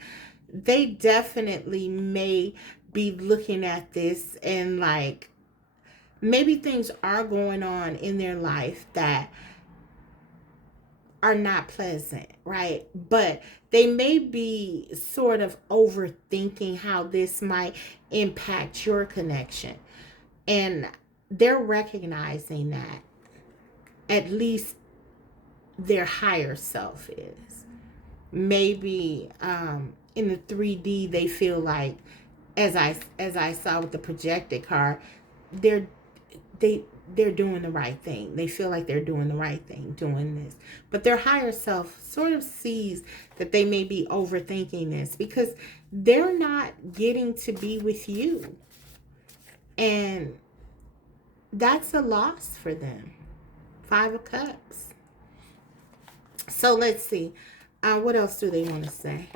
they definitely may be looking at this and like, maybe things are going on in their life that are not pleasant, right? But they may be sort of overthinking how this might impact your connection. And they're recognizing that, at least their higher self is. Maybe in the 3D, they feel like, as I saw with the projected card, they're they're doing the right thing. They feel like they're doing the right thing, doing this. But their higher self sort of sees that they may be overthinking this because they're not getting to be with you. And that's a loss for them. 5 of Cups. So let's see. What else do they want to say?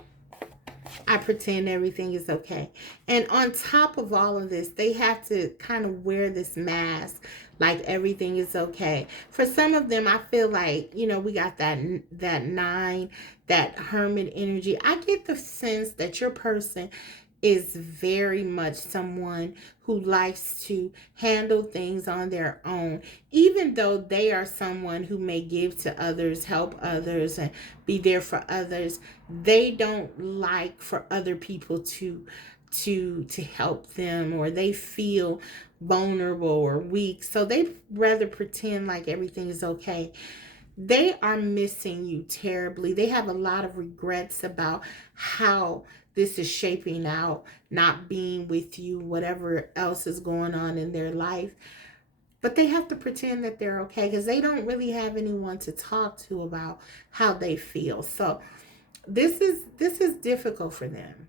I pretend everything is okay. And on top of all of this, they have to kind of wear this mask like everything is okay. For some of them, I feel like, we got that 9, that hermit energy. I get the sense that your person is very much someone who likes to handle things on their own, even though they are someone who may give to others, help others, and be there for others. They don't like for other people to help them, or they feel vulnerable or weak, so they rather pretend like everything is okay. They are missing you terribly. They have a lot of regrets about how this is shaping out, not being with you, whatever else is going on in their life. But they have to pretend that they're okay because they don't really have anyone to talk to about how they feel. So this is difficult for them.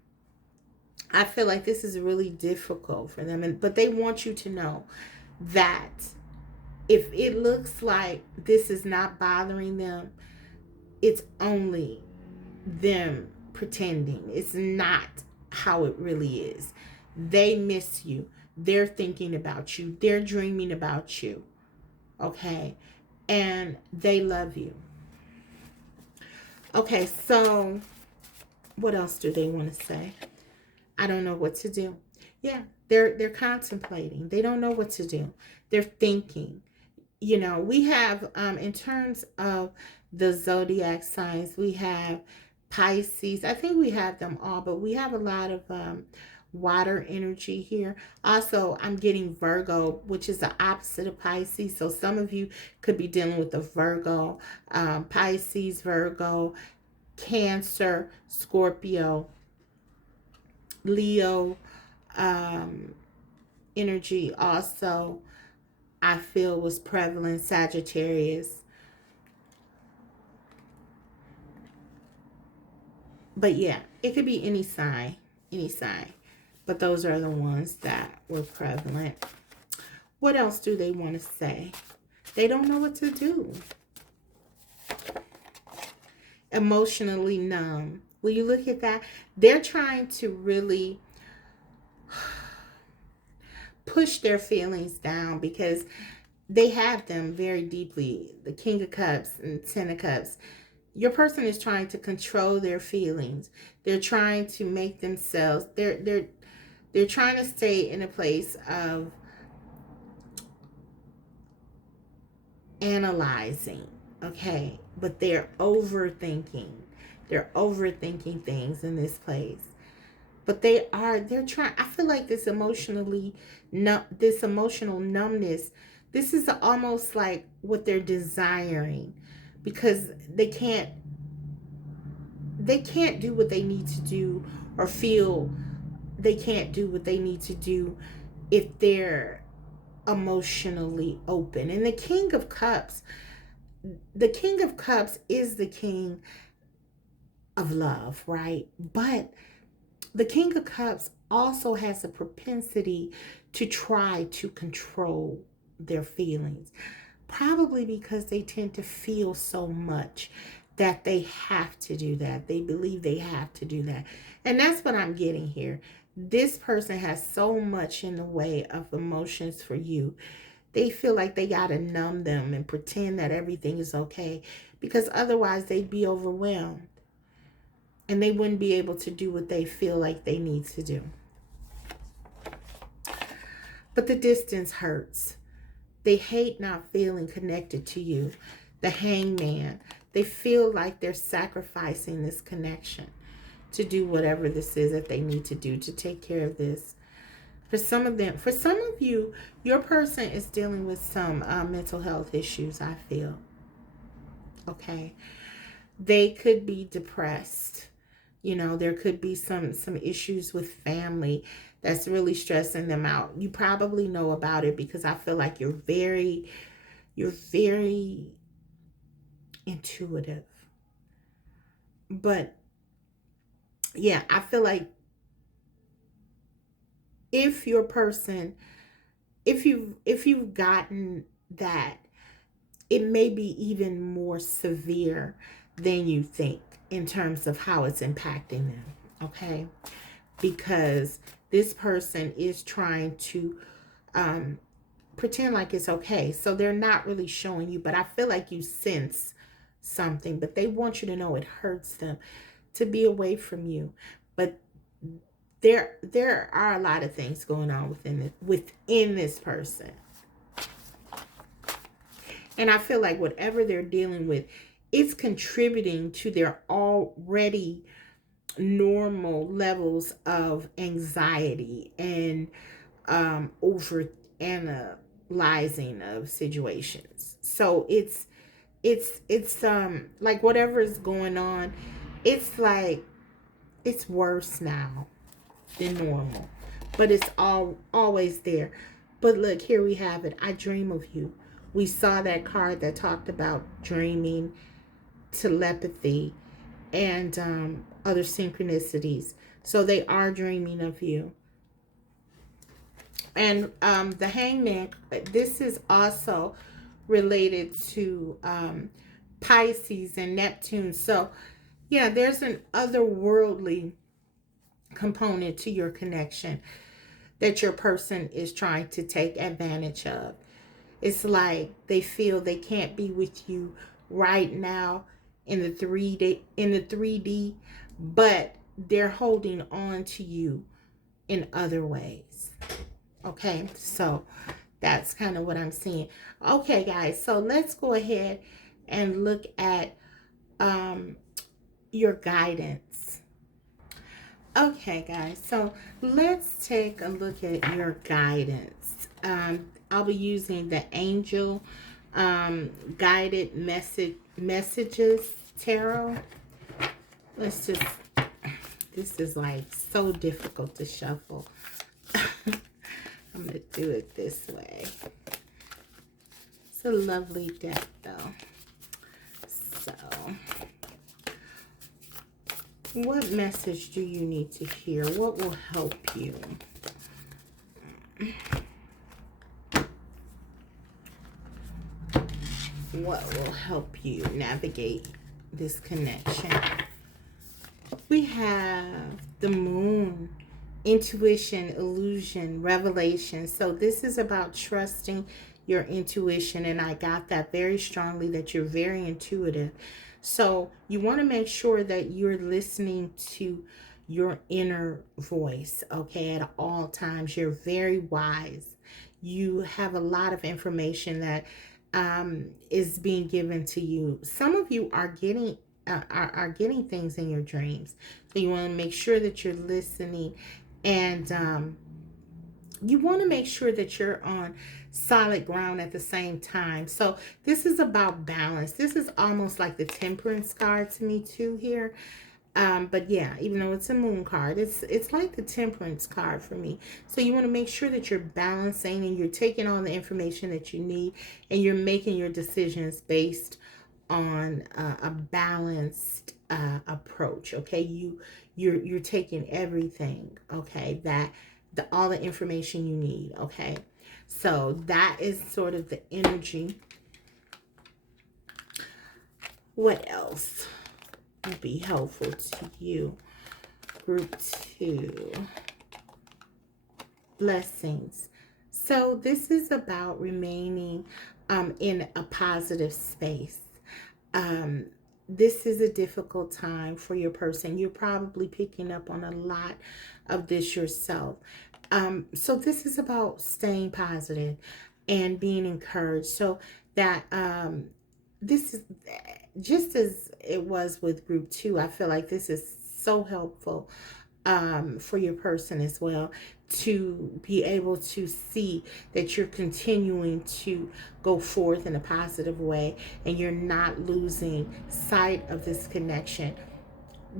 I feel like this is really difficult for them. But they want you to know that if it looks like this is not bothering them, it's only them pretending. It's not how it really is. They miss you. They're thinking about you. They're dreaming about you. Okay? And they love you. Okay, so what else do they want to say? I don't know what to do. Yeah, they're contemplating. They don't know what to do. They're thinking. You know, we have in terms of the zodiac signs, we have Pisces. I think we have them all, but we have a lot of water energy here. Also, I'm getting Virgo, which is the opposite of Pisces. So some of you could be dealing with the Virgo, Pisces, Virgo, Cancer, Scorpio, Leo energy also I feel was prevalent, Sagittarius. But yeah, it could be any sign, any sign. But those are the ones that were prevalent. What else do they want to say? They don't know what to do. Emotionally numb. Will you look at that? They're trying to really push their feelings down because they have them very deeply. The King of Cups and Ten of Cups. Your person is trying to control their feelings. They're trying to make themselves, they're trying to stay in a place of analyzing, okay? But they're overthinking. They're overthinking things in this place. But they're trying, I feel like this emotional numbness, this is almost like what they're desiring because they can't do what they need to do or feel they can't do what they need to do if they're emotionally open. And the King of Cups is the king of love, right? But the King of Cups also has a propensity to try to control their feelings, probably because they tend to feel so much that they have to do that. They believe they have to do that. And that's what I'm getting here. This person has so much in the way of emotions for you. They feel like they got to numb them and pretend that everything is okay because otherwise they'd be overwhelmed and they wouldn't be able to do what they feel like they need to do. But the distance hurts. They hate not feeling connected to you. The Hangman. They feel like they're sacrificing this connection to do whatever this is that they need to do to take care of this. For some of you, your person is dealing with some mental health issues, I feel. Okay. They could be depressed. You know, there could be some issues with family that's really stressing them out. You probably know about it because I feel like you're very intuitive. But yeah, I feel like if your person, if you've gotten that, it may be even more severe than you think in terms of how it's impacting them, okay? Because this person is trying to pretend like it's okay. So they're not really showing you, but I feel like you sense something, but they want you to know it hurts them to be away from you. But there are a lot of things going on within this person. And I feel like whatever they're dealing with, it's contributing to their already normal levels of anxiety and over analyzing of situations. So it's like whatever is going on, it's like it's worse now than normal, but it's always there. But look, here we have it. I dream of you. We saw that card that talked about dreaming, telepathy, and other synchronicities. So they are dreaming of you. And the Hangman, this is also related to Pisces and Neptune. So yeah, there's an otherworldly component to your connection that your person is trying to take advantage of. It's like they feel they can't be with you right now in the 3D, but they're holding on to you in other ways. Okay, so that's kind of what I'm seeing. Okay, guys, so let's go ahead and look at your guidance. Okay, guys, so let's take a look at your guidance. I'll be using the Angel Guided Messages Tarot. Let's just, this is like so difficult to shuffle. I'm going to do it this way. It's a lovely deck, though. So, what message do you need to hear? What will help you? What will help you navigate this connection? We have the Moon, intuition, illusion, revelation. So this is about trusting your intuition, and I got that very strongly, that you're very intuitive. So you want to make sure that you're listening to your inner voice, okay, at all times. You're very wise. You have a lot of information that is being given to you. Some of you are getting things in your dreams. So you want to make sure that you're listening, and you want to make sure that you're on solid ground at the same time. So this is about balance. This is almost like the Temperance card to me too here. But yeah, even though it's a Moon card, it's like the Temperance card for me. So you want to make sure that you're balancing and you're taking all the information that you need, and you're making your decisions based on a balanced approach. Okay, you're taking everything. Okay, that all the information you need. Okay, so that is sort of the energy. What else will be helpful to you? Group 2, blessings. So this is about remaining in a positive space. This is a difficult time for your person. You're probably picking up on a lot of this yourself. So this is about staying positive and being encouraged, so that this is just as it was with group 2. I feel like this is so helpful for your person as well, to be able to see that you're continuing to go forth in a positive way, and you're not losing sight of this connection.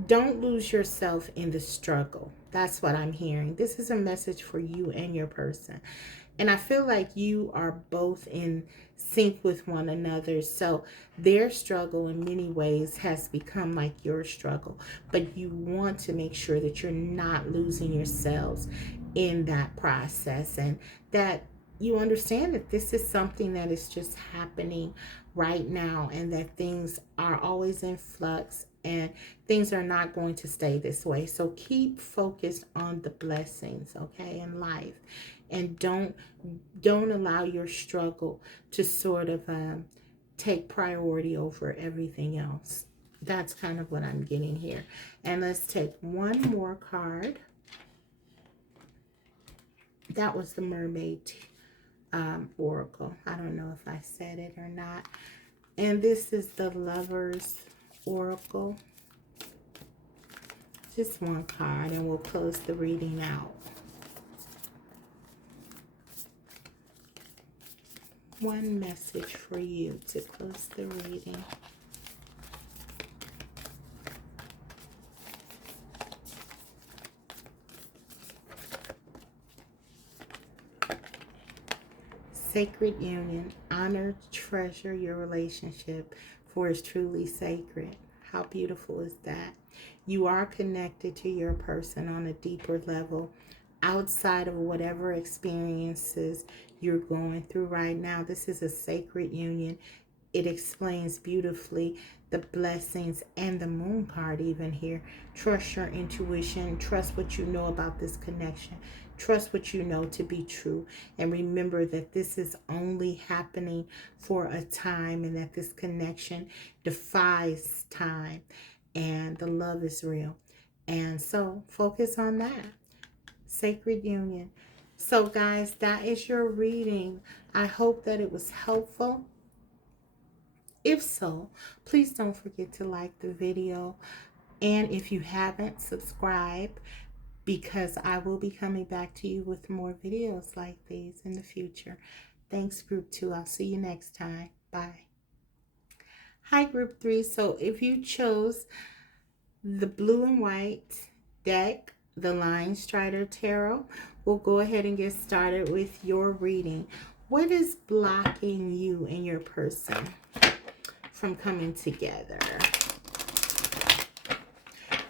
Don't lose yourself in the struggle. That's what I'm hearing. This is a message for you and your person. And I feel like you are both in sync with one another. So their struggle in many ways has become like your struggle. But you want to make sure that you're not losing yourselves in that process, and that you understand that this is something that is just happening right now, and that things are always in flux, and things are not going to stay this way. So keep focused on the blessings, okay, in life, and don't allow your struggle to sort of take priority over everything else. That's kind of what I'm getting here. And let's take one more card. That was the Mermaid Oracle. I don't know if I said it or not. And this is the Lover's Oracle. Just one card, and we'll close the reading out. One message for you to close the reading. Sacred union. Honor, treasure your relationship, for it's truly sacred. How beautiful is that? You are connected to your person on a deeper level outside of whatever experiences you're going through right now. This is a sacred union. It explains beautifully the blessings and the moon card even here. Trust your intuition. Trust what you know about this connection. Trust what you know to be true. And remember that this is only happening for a time, and that this connection defies time, and the love is real. And so focus on that. Sacred union. So guys, that is your reading. I hope that it was helpful. If so, please don't forget to like the video. And if you haven't, subscribe, because I will be coming back to you with more videos like these in the future. Thanks, Group 2. I'll see you next time. Bye. Hi, Group 3. So if you chose the blue and white deck, the Lion Strider Tarot, we'll go ahead and get started with your reading. What is blocking you and your person from coming together?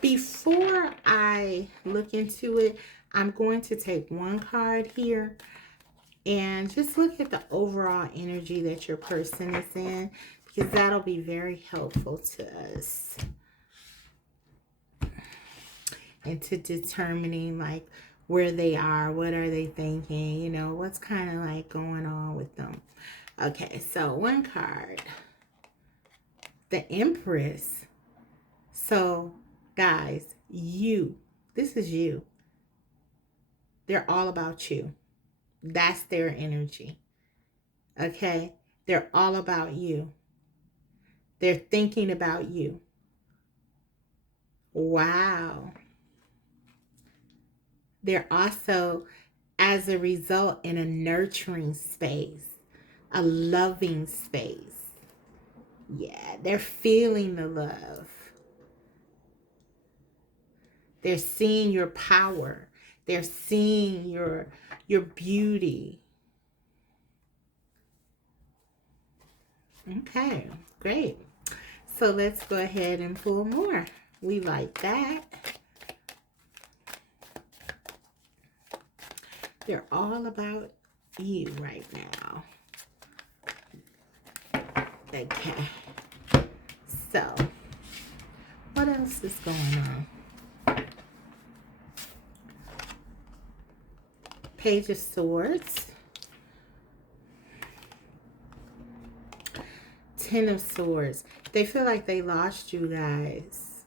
Before I look into it, I'm going to take one card here and just look at the overall energy that your person is in, because that'll be very helpful to us and to determining like where they are, what are they thinking, you know, what's kind of like going on with them. Okay, so one card, the Empress. So guys, this is you. They're all about you. That's their energy. Okay? They're all about you. They're thinking about you. Wow. They're also, as a result, in a nurturing space, a loving space. Yeah, they're feeling the love. They're seeing your power. They're seeing your beauty. Okay, great. So let's go ahead and pull more. We like that. They're all about you right now. Okay. So, what else is going on? Page of Swords. Ten of Swords. They feel like they lost you guys.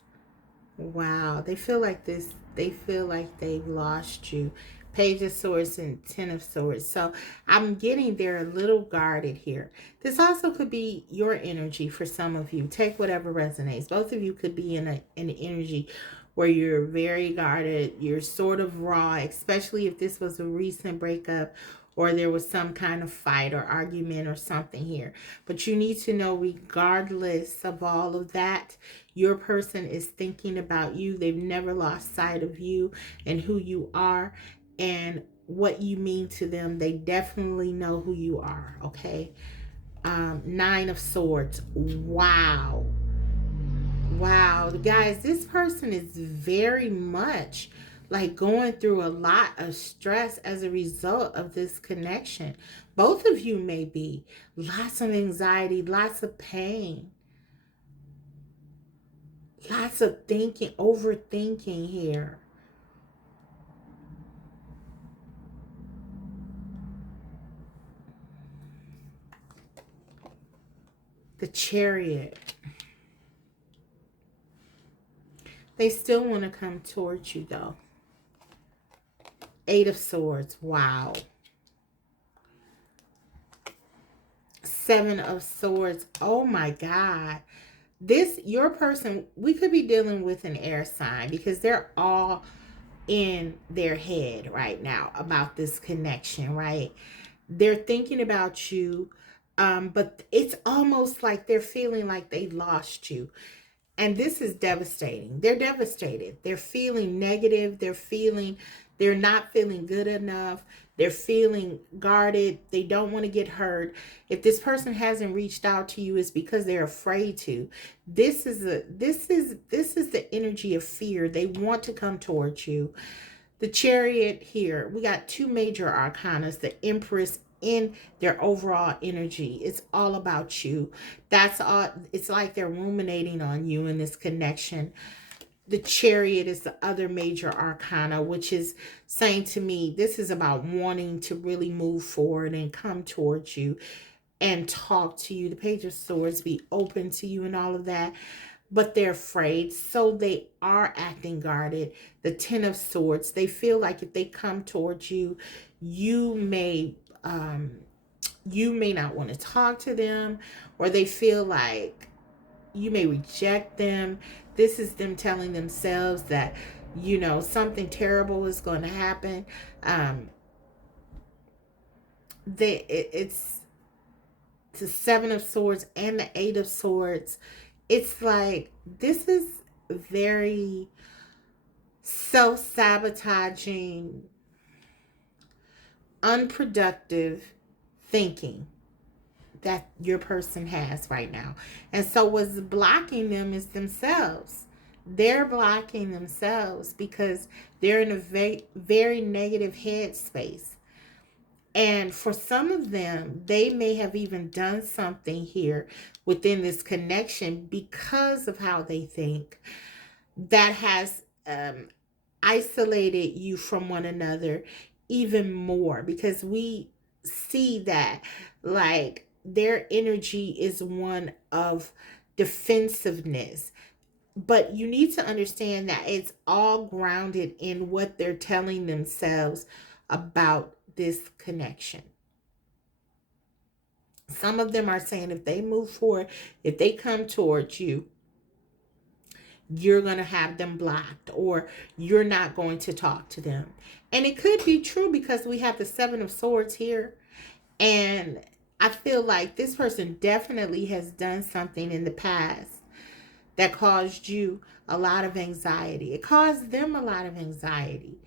Wow. They feel like this. They feel like they've lost you. Page of Swords and Ten of Swords. So I'm getting they're a little guarded here. This also could be your energy for some of you. Take whatever resonates. Both of you could be in an energy where you're very guarded. You're sort of raw, especially if this was a recent breakup or there was some kind of fight or argument or something here. But you need to know, regardless of all of that, your person is thinking about you. They've never lost sight of you and who you are and what you mean to them. They definitely know who you are, okay? Nine of Swords. Wow. Wow. Guys, this person is very much like going through a lot of stress as a result of this connection. Both of you may be. Lots of anxiety, lots of pain. Lots of thinking, overthinking here. The Chariot. They still want to come towards you though. Eight of Swords. Wow. Seven of Swords. Oh my God. Your person, we could be dealing with an air sign because they're all in their head right now about this connection, right? They're thinking about you, but it's almost like they're feeling like they lost you. And this is devastating. They're devastated. They're feeling negative. They're feeling They're not feeling good enough. They're feeling guarded. They don't want to get hurt. If this person hasn't reached out to you, it's because they're afraid to. This is the energy of fear. They want to come towards you. The Chariot here, we got two major arcanas, the Empress in their overall energy. It's all about you. That's all. It's like they're ruminating on you in this connection. The Chariot is the other major arcana, which is saying to me, this is about wanting to really move forward and come towards you and talk to you. The Page of Swords, be open to you and all of that. But they're afraid, so they are acting guarded. The Ten of Swords, they feel like if they come towards you, you may not want to talk to them, or they feel like you may reject them. This is them telling themselves that, something terrible is going to happen. It's the Seven of Swords and the Eight of Swords. It's like this is very self-sabotaging, unproductive thinking that your person has right now. And so what's blocking them is themselves. They're blocking themselves because they're in a very, very negative headspace. And for some of them, they may have even done something here within this connection because of how they think that has isolated you from one another even more, because we see that like their energy is one of defensiveness. But you need to understand that it's all grounded in what they're telling themselves about this connection. Some of them are saying if they move forward, if they come towards you, you're going to have them blocked, or you're not going to talk to them. And it could be true because we have the Seven of Swords here. And I feel like this person definitely has done something in the past that caused you a lot of anxiety. It caused them a lot of anxiety.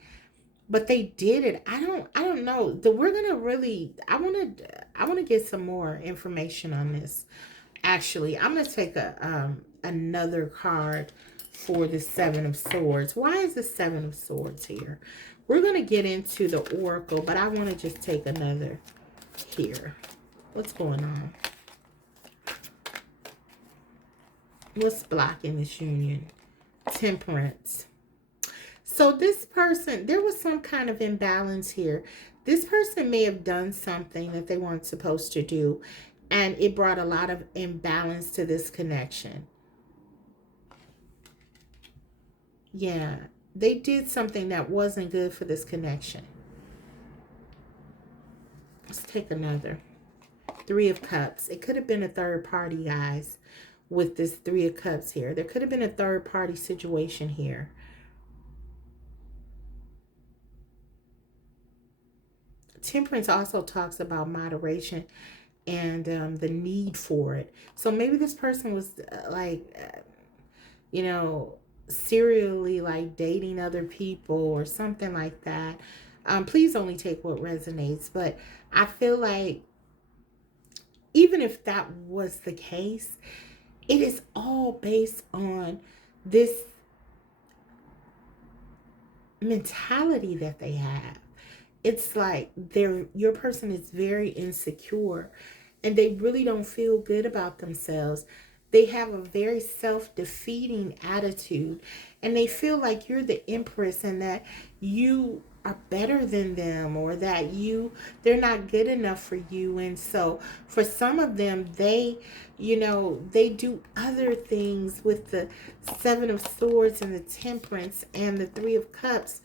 But they did it. I don't know. We're gonna really. I want to get some more information on this. Actually, I'm gonna take another card for the Seven of Swords. Why is the Seven of Swords here? We're gonna get into the Oracle, but I want to just take another here. What's going on? What's blocking this union? Temperance. So this person, there was some kind of imbalance here. This person may have done something that they weren't supposed to do, and it brought a lot of imbalance to this connection. Yeah, they did something that wasn't good for this connection. Let's take another. Three of Cups. It could have been a third party, guys, with this Three of Cups here. There could have been a third party situation here. Temperance also talks about moderation and the need for it. So maybe this person was serially like dating other people or something like that. Please only take what resonates. But I feel like even if that was the case, it is all based on this mentality that they have. It's like your person is very insecure and they really don't feel good about themselves. They have a very self-defeating attitude and they feel like you're the Empress and that you are better than them, or that they're not good enough for you. And so for some of them, they do other things with the Seven of Swords and the Temperance and the Three of Cups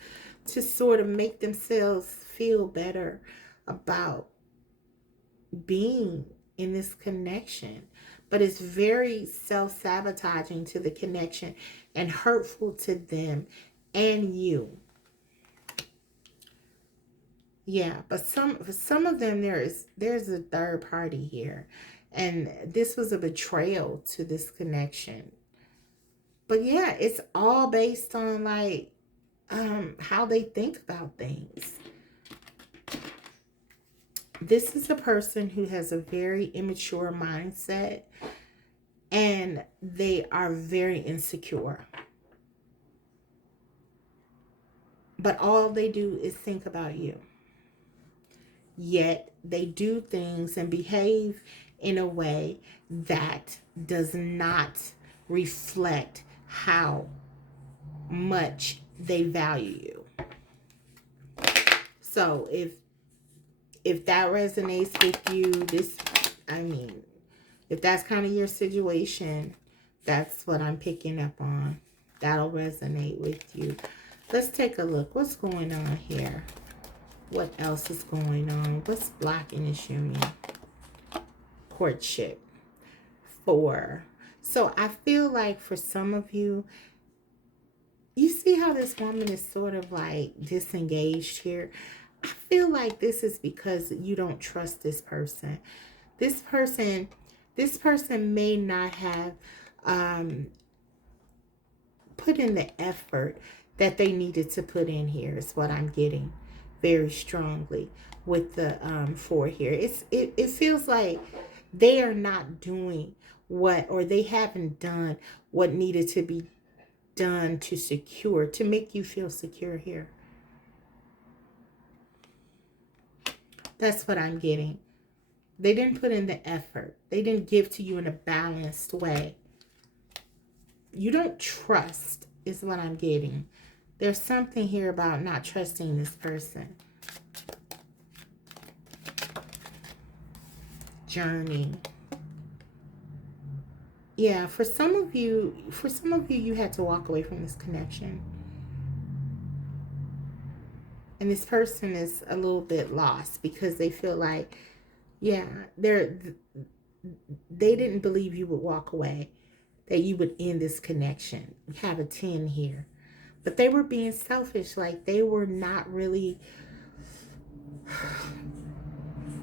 to sort of make themselves feel better about being in this connection. But it's very self-sabotaging to the connection and hurtful to them and you. Yeah, but for some of them there's a third party here. And this was a betrayal to this connection. But yeah, it's all based on like how they think about things. This is a person who has a very immature mindset, and they are very insecure. But all they do is think about you. Yet they do things and behave in a way that does not reflect how much they value you. So if that resonates with you, if that's kind of your situation, that's what I'm picking up on. That'll resonate with you. Let's take a look. What's going on here? What else is going on? What's blocking this union? Courtship. 4. So I feel like for some of you, you see how this woman is sort of like disengaged here? I feel like this is because you don't trust this person. This person may not have put in the effort that they needed to put in here, is what I'm getting very strongly with the 4 here. It feels like they are not doing what, or they haven't done what needed to be done to make you feel secure here. That's what I'm getting. They didn't put in the effort. They didn't give to you in a balanced way. You don't trust is what I'm getting. There's something here about not trusting this person. Journey. Yeah, for some of you, you had to walk away from this connection. And this person is a little bit lost because they feel like, yeah, they didn't believe you would walk away, that you would end this connection. We have a 10 here. But they were being selfish. Like, they were not really...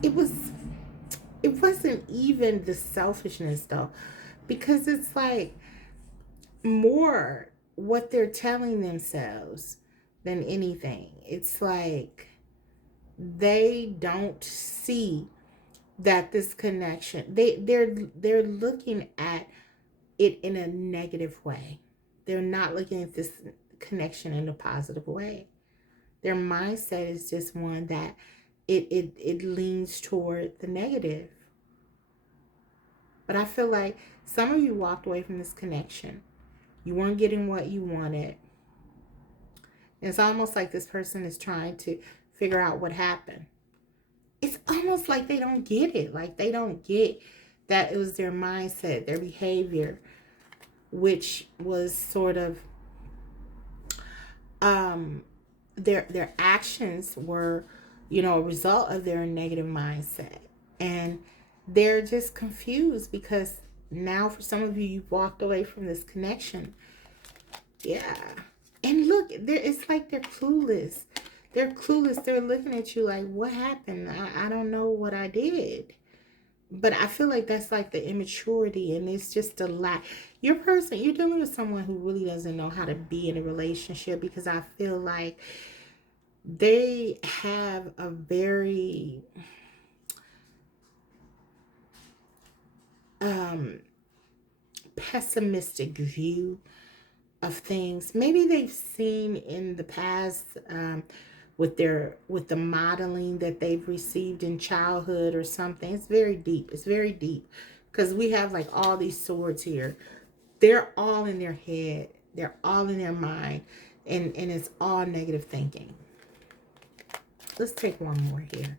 It wasn't even the selfishness, though. Because it's like more what they're telling themselves than anything. It's like they don't see that this connection... They're looking at it in a negative way. They're not looking at this connection in a positive way. Their mindset is just one that it leans toward the negative. But I feel like some of you walked away from this connection. You weren't getting what you wanted. And it's almost like this person is trying to figure out what happened. It's almost like they don't get it. Like they don't get that it was their mindset, their behavior, which was sort of their actions were, a result of their negative mindset. And they're just confused because now for some of you, you've walked away from this connection. Yeah. And look, it's like they're clueless. They're clueless. They're looking at you like, what happened? I don't know what I did. But I feel like that's like the immaturity, and it's just a lack. You're dealing with someone who really doesn't know how to be in a relationship, because I feel like they have a very pessimistic view of things. Maybe they've seen in the past with the modeling that they've received in childhood or something. It's very deep. It's very deep, because we have like all these swords here. They're all in their head. They're all in their mind, and it's all negative thinking. Let's take one more here.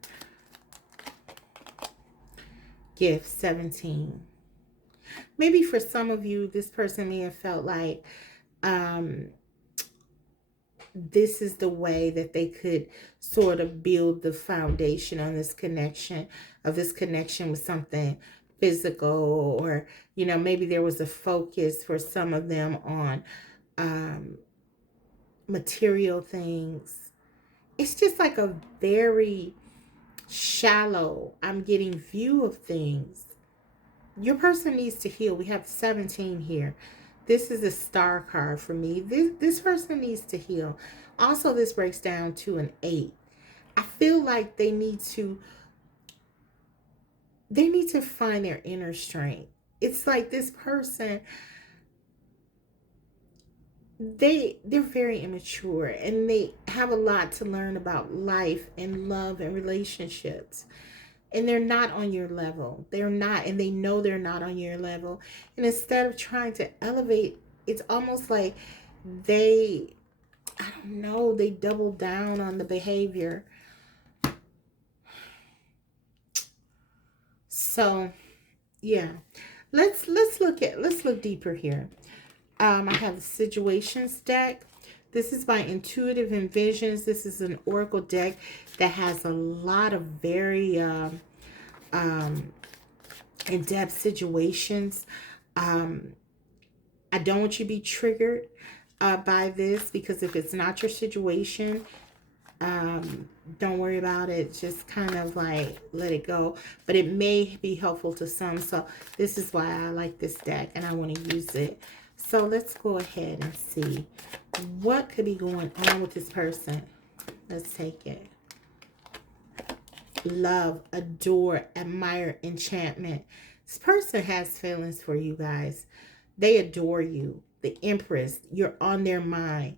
Gift 17. Maybe for some of you, this person may have felt like this is the way that they could sort of build the foundation on this connection, with something physical, or, maybe there was a focus for some of them on material things. It's just like a very shallow, I'm getting, view of things. Your person needs to heal. We have 17 here. This is a star card for me. This person needs to heal. Also, this breaks down to an 8. I feel like they need to find their inner strength. It's like this person, they're very immature and they have a lot to learn about life and love and relationships. And they're not on your level. They're not, and they know they're not on your level. And instead of trying to elevate, it's almost like they, I don't know, they double down on the behavior. So yeah, let's look deeper here. I have the situations deck. This is by Intuitive Envisions. This is an oracle deck that has a lot of very in-depth situations. I don't want you to be triggered by this, because if it's not your situation, don't worry about it. Just kind of like let it go. But it may be helpful to some. So this is why I like this deck and I want to use it. So let's go ahead and see what could be going on with this person. Let's take it. Love, adore, admire, enchantment. This person has feelings for you guys. They adore you. The Empress, you're on their mind.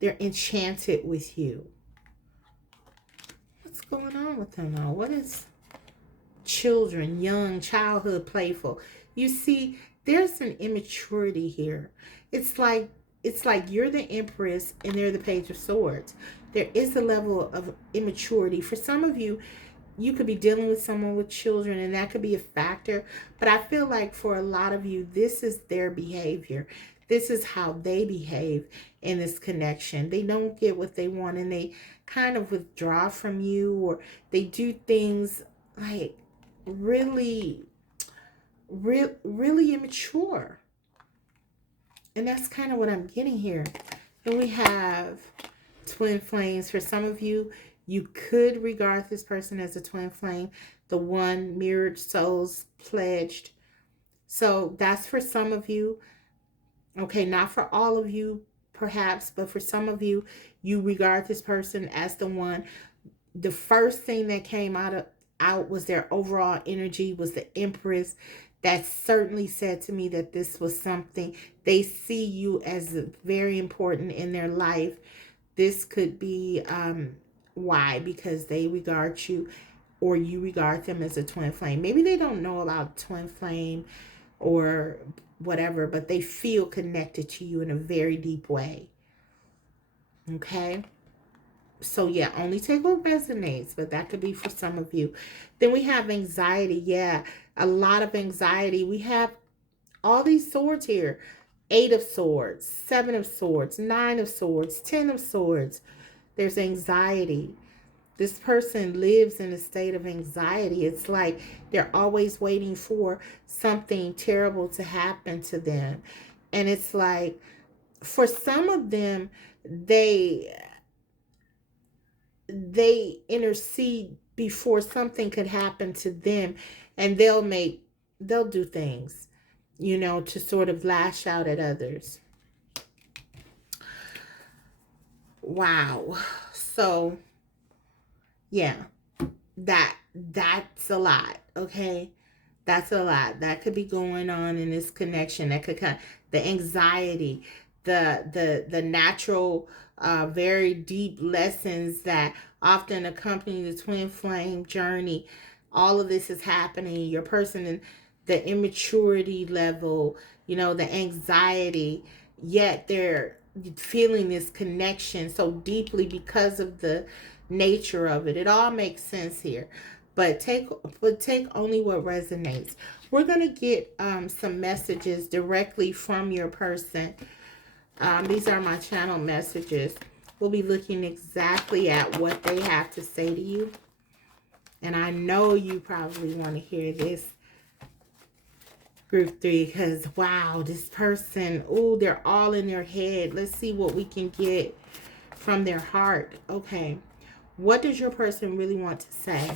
They're enchanted with you. What's going on with them now? What is children, young, childhood, playful? You see, there's an immaturity here. It's like you're the Empress and they're the Page of Swords. There is a level of immaturity. For some of you, you could be dealing with someone with children and that could be a factor. But I feel like for a lot of you, this is their behavior. This is how they behave in this connection. They don't get what they want and they kind of withdraw from you, or they do things like really immature. And that's kind of what I'm getting here. And we have twin flames. For some of you, you could regard this person as a twin flame. The one, mirrored souls, pledged. So that's for some of you. Okay, not for all of you, perhaps, but for some of you, you regard this person as the one. The first thing that came out was their overall energy, was the Empress. That certainly said to me that this was something they see you as very important in their life. This could be why, because they regard you, or you regard them as a twin flame. Maybe they don't know about twin flame or whatever, but they feel connected to you in a very deep way. Okay? So yeah, only take what resonates, but that could be for some of you. Then we have anxiety. Yeah, a lot of anxiety. We have all these swords here. 8 of Swords, 7 of Swords, 9 of Swords, 10 of Swords. There's anxiety. This person lives in a state of anxiety. It's like they're always waiting for something terrible to happen to them. And it's like, for some of them, they intercede before something could happen to them, and they'll do things, to sort of lash out at others. Wow. So yeah, that's a lot. Okay, that's a lot that could be going on in this connection. That could come, the anxiety, the natural very deep lessons that often accompany the twin flame journey. All of this is happening. Your person, the immaturity level, the anxiety, yet they're feeling this connection so deeply because of the nature of it. It all makes sense here. But take only what resonates. We're going to get some messages directly from your person. These are my channel messages. We'll be looking exactly at what they have to say to you. And I know you probably want to hear this, group 3, because wow, this person, oh, they're all in their head. Let's see what we can get from their heart. Okay. What does your person really want to say?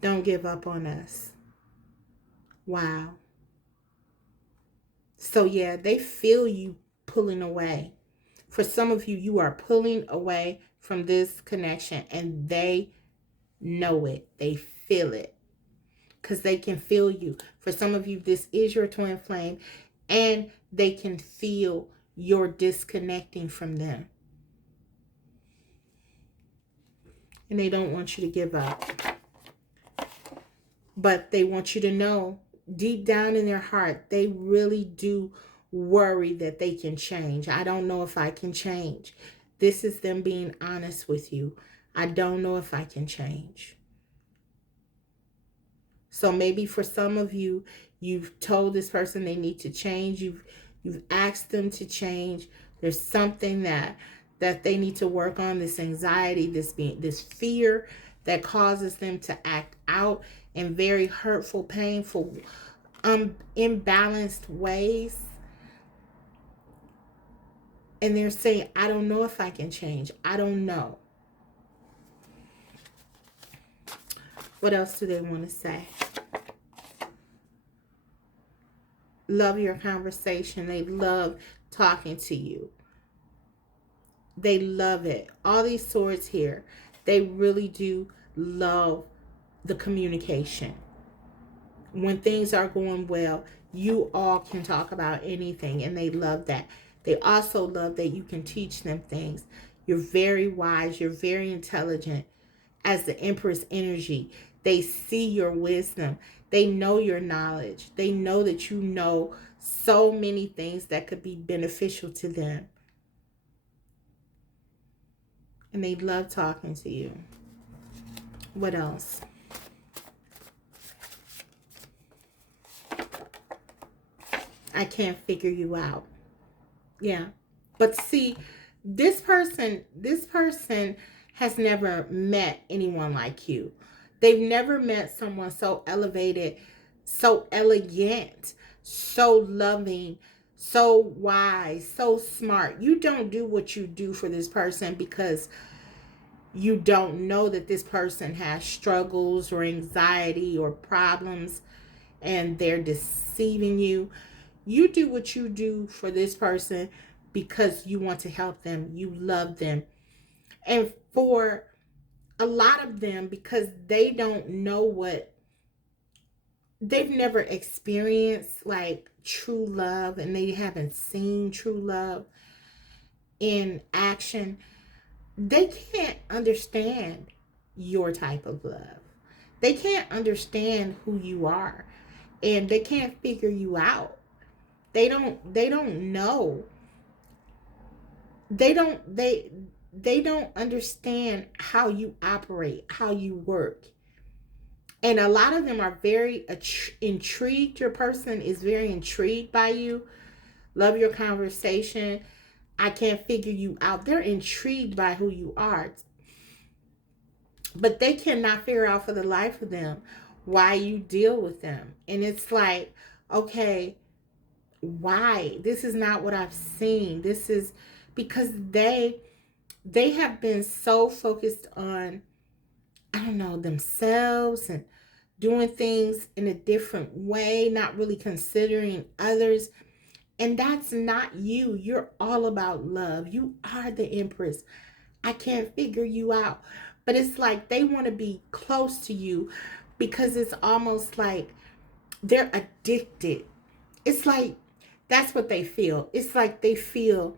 Don't give up on us. Wow. So yeah, they feel you. pulling away. For some of you, you are pulling away from this connection, and they know it. They feel it because they can feel you. For some of you, this is your twin flame, and they can feel your disconnecting from them. And they don't want you to give up. But they want you to know deep down in their heart, they really do worry that they can change. I don't know if I can change. This is them being honest with you. I don't know if I can change. So maybe for some of you, you've told this person they need to change. You've asked them to change. There's something that they need to work on, this anxiety, this fear that causes them to act out in very hurtful, painful, imbalanced ways. And they're saying, I don't know if I can change. I don't know. What else do they want to say? Love your conversation. They love talking to you. They love it. All these swords here, they really do love the communication. When things are going well, you all can talk about anything, and they love that. They also love that you can teach them things. You're very wise. You're very intelligent. As the Empress energy, they see your wisdom. They know your knowledge. They know that you know so many things that could be beneficial to them. And they love talking to you. What else? I can't figure you out. Yeah. But see, this person has never met anyone like you. They've never met someone so elevated, so elegant, so loving, so wise, so smart. You don't do what you do for this person because you don't know that this person has struggles or anxiety or problems and they're deceiving you. You do what you do for this person because you want to help them. You love them. And for a lot of them, because they don't know what, they've never experienced like true love, and they haven't seen true love in action, they can't understand your type of love. They can't understand who you are, and they can't figure you out. They don't know. They don't understand how you operate, how you work. And a lot of them are very intrigued. Your person is very intrigued by you. Love your conversation. I can't figure you out. They're intrigued by who you are. But they cannot figure out for the life of them why you deal with them. And it's like, okay, why? This is not what I've seen. This is because they have been so focused on, I don't know, themselves and doing things in a different way, not really considering others. And that's not you. You're all about love. You are the Empress. I can't figure you out. But it's like they want to be close to you because it's almost like they're addicted. It's like that's what they feel. It's like they feel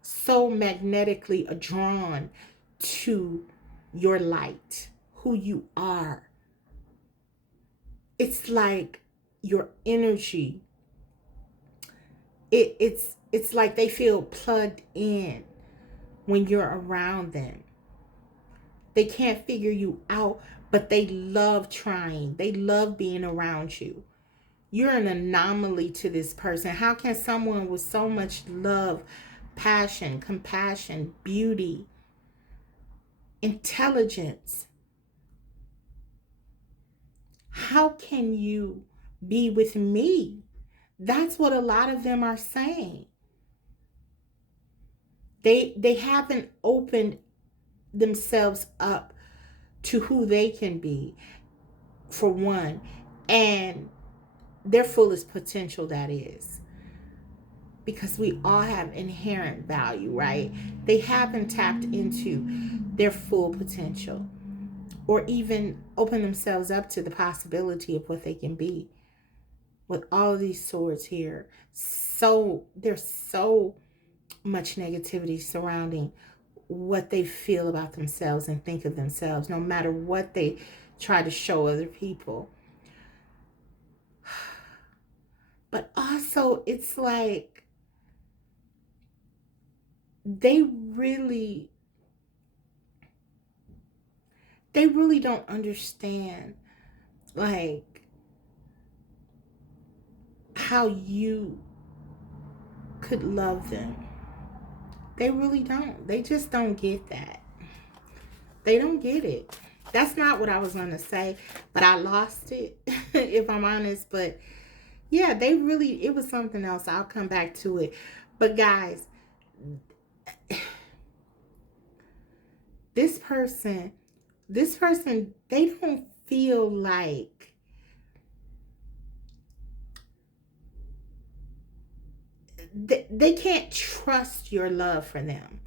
so magnetically drawn to your light, who you are. It's like your energy. It's like they feel plugged in when you're around them. They can't figure you out, but they love trying. They love being around you. You're an anomaly to this person. How can someone with so much love, passion, compassion, beauty, intelligence, how can you be with me? That's what a lot of them are saying. They haven't opened themselves up to who they can be, for one, and their fullest potential, that is. because we all have inherent value, right? They haven't tapped into their full potential or even open themselves up to the possibility of what they can be with all of these swords here. So there's so much negativity surrounding what they feel about themselves and think of themselves, no matter what they try to show other people. But also, it's like they really don't understand, like, how you could love them. They really don't. They just don't get that. They don't get it. That's not what I was going to say, but I lost it, if I'm honest. But yeah, it was something else. I'll come back to it. But guys, this person, they don't feel like they can't trust your love for them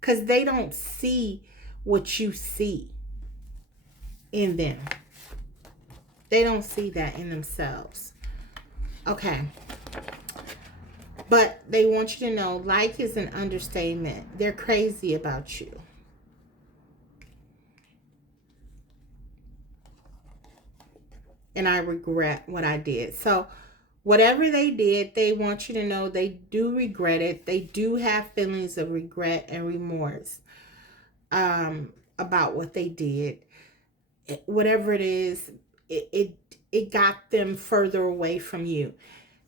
because they don't see what you see in them. They don't see that in themselves. Okay. But they want you to know, like is an understatement. They're crazy about you. And I regret what I did. So whatever they did, they want you to know they do regret it. They do have feelings of regret and remorse about what they did. Whatever it is, it got them further away from you.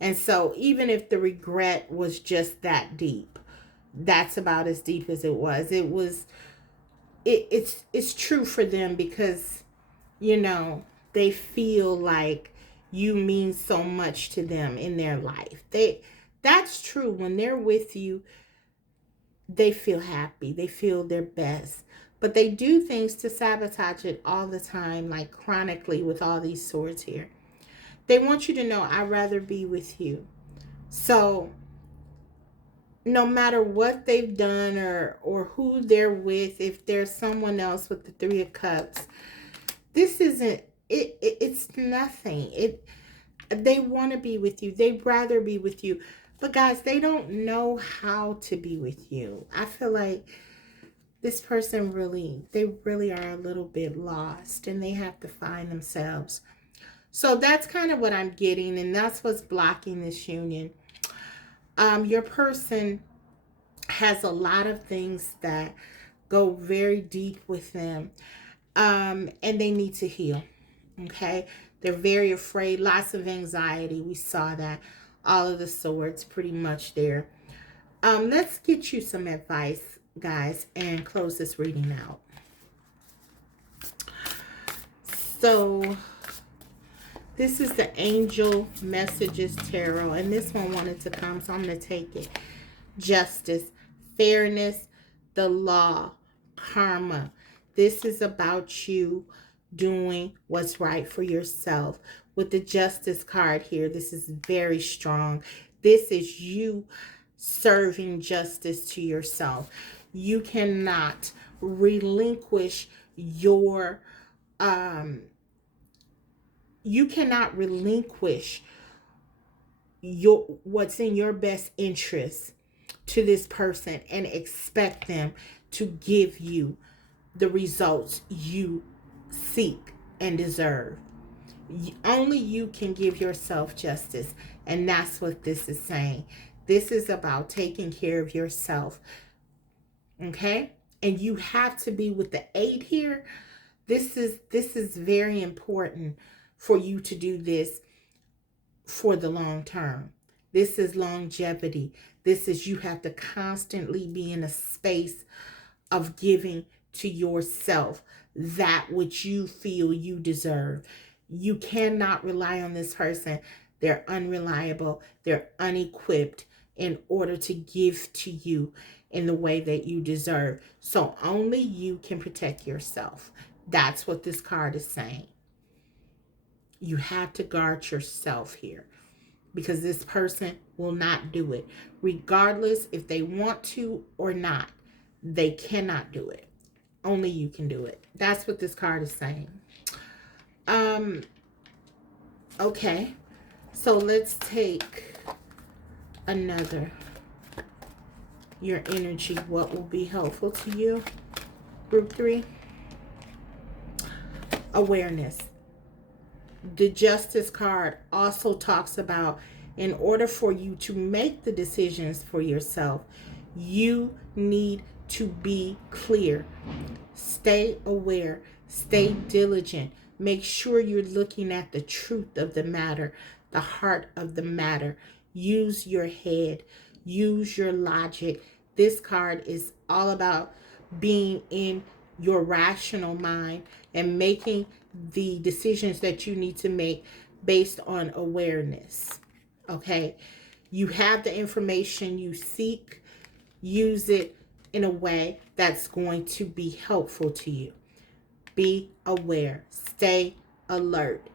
And so even if the regret was just that deep, that's about as deep as it was. It's true for them because, you know, they feel like you mean so much to them in their life. That's true. When they're with you, they feel happy. They feel their best. But they do things to sabotage it all the time, like chronically with all these swords here. They want you to know, I'd rather be with you. So no matter what they've done or who they're with, if there's someone else with the Three of Cups, this isn't it's nothing. They want to be with you. They'd rather be with you. But guys, they don't know how to be with you. I feel like this person they really are a little bit lost and they have to find themselves. So that's kind of what I'm getting, and that's what's blocking this union. Your person has a lot of things that go very deep with them, and they need to heal. Okay, they're very afraid, lots of anxiety. We saw that, all of the swords pretty much there. Let's get you some advice, guys, and close this reading out. So this is the Angel Messages Tarot, and this one wanted to come, so I'm going to take it. Justice, fairness, the law, karma. This is about you doing what's right for yourself. With the Justice card here, this is very strong. This is you serving justice to yourself. You cannot relinquish your what's in your best interest to this person and expect them to give you the results you seek and deserve. Only you can give yourself justice, and that's what this is saying. This is about taking care of yourself, okay? And you have to be with the 8 here. This is very important for you to do this for the long term. This is longevity. This is you have to constantly be in a space of giving to yourself that which you feel you deserve. You cannot rely on this person. They're unreliable. They're unequipped in order to give to you in the way that you deserve. So only you can protect yourself. That's what this card is saying. You have to guard yourself here. because this person will not do it. Regardless if they want to or not, they cannot do it. Only you can do it. That's what this card is saying. Okay. So let's take another. Your energy, what will be helpful to you? Group 3. Awareness. The Justice card also talks about, in order for you to make the decisions for yourself, you need to be clear. Stay aware. Stay diligent. Make sure you're looking at the truth of the matter, the heart of the matter. Use your head. Use your logic. This card is all about being in your rational mind and making the decisions that you need to make based on awareness. Okay? You have the information you seek. Use it in a way that's going to be helpful to you. Be aware. Stay alert.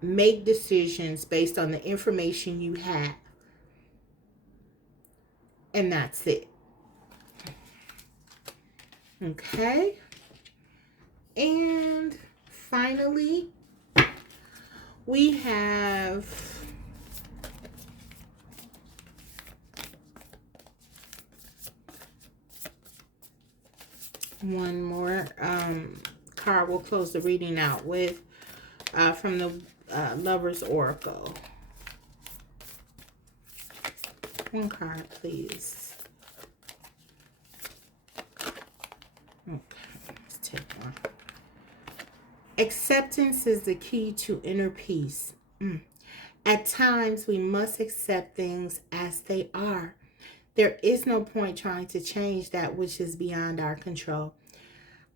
Make decisions based on the information you have. And that's it. Okay? And finally, we have one more card we'll close the reading out with from the Lover's Oracle. One card, please. Okay, let's take one. Acceptance is the key to inner peace. At times, we must accept things as they are. There is no point trying to change that which is beyond our control.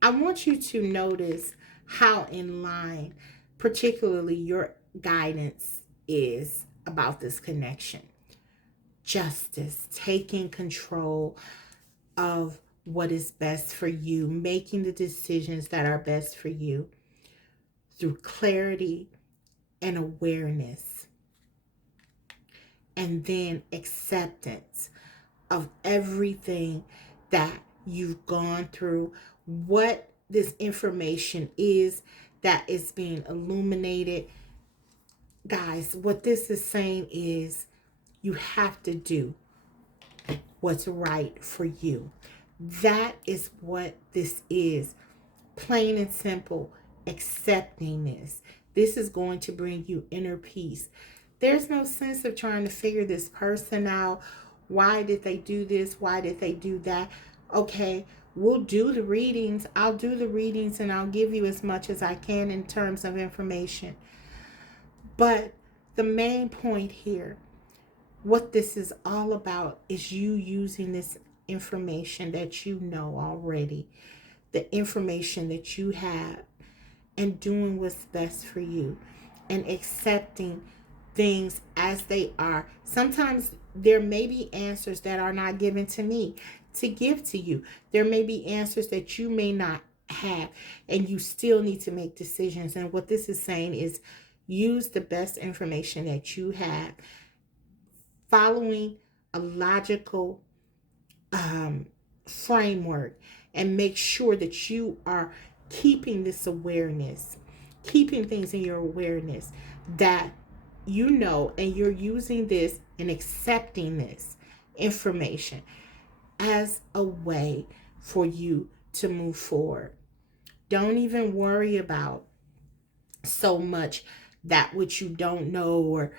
I want you to notice how in line, particularly your guidance is about this connection. Justice, taking control of what is best for you, making the decisions that are best for you through clarity and awareness. And then acceptance of everything that you've gone through, what this information is that is being illuminated. Guys, what this is saying is you have to do what's right for you. That is what this is. Plain and simple, accepting this. This is going to bring you inner peace. There's no sense of trying to figure this person out. Why did they do this? Why did they do that? Okay, we'll do the readings. I'll do the readings and I'll give you as much as I can in terms of information. But the main point here, what this is all about, is you using this information that you know already, the information that you have, and doing what's best for you and accepting things as they are. Sometimes there may be answers that are not given to me to give to you. There may be answers that you may not have, and you still need to make decisions. And what this is saying is use the best information that you have, following a logical framework, and make sure that you are keeping this awareness, keeping things in your awareness that you know, and you're using this and accepting this information as a way for you to move forward. Don't even worry about so much that which you don't know, or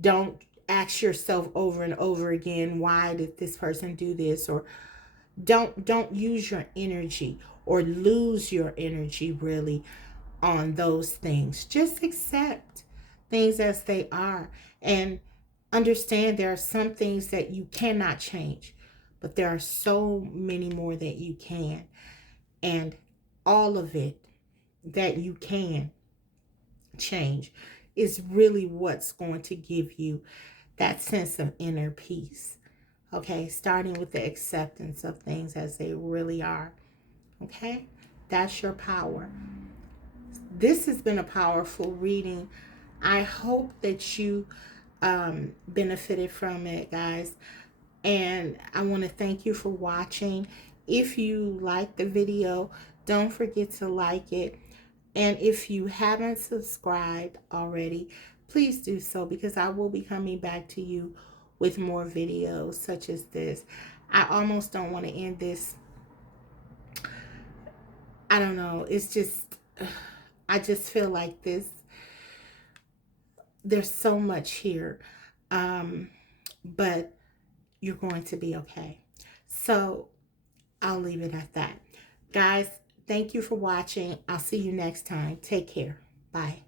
don't ask yourself over and over again, why did this person do this? Or don't use your energy or lose your energy really on those things. Just accept things as they are, and understand there are some things that you cannot change, but there are so many more that you can. And all of it that you can change is really what's going to give you that sense of inner peace. Okay, starting with the acceptance of things as they really are. Okay, that's your power. This has been a powerful reading. I hope that you benefited from it, guys. And I want to thank you for watching. If you like the video, don't forget to like it. And if you haven't subscribed already, please do so, because I will be coming back to you with more videos such as this. I almost don't want to end this. I don't know. It's just, I just feel like there's so much here. But you're going to be okay. So I'll leave it at that. Guys, thank you for watching. I'll see you next time. Take care. Bye.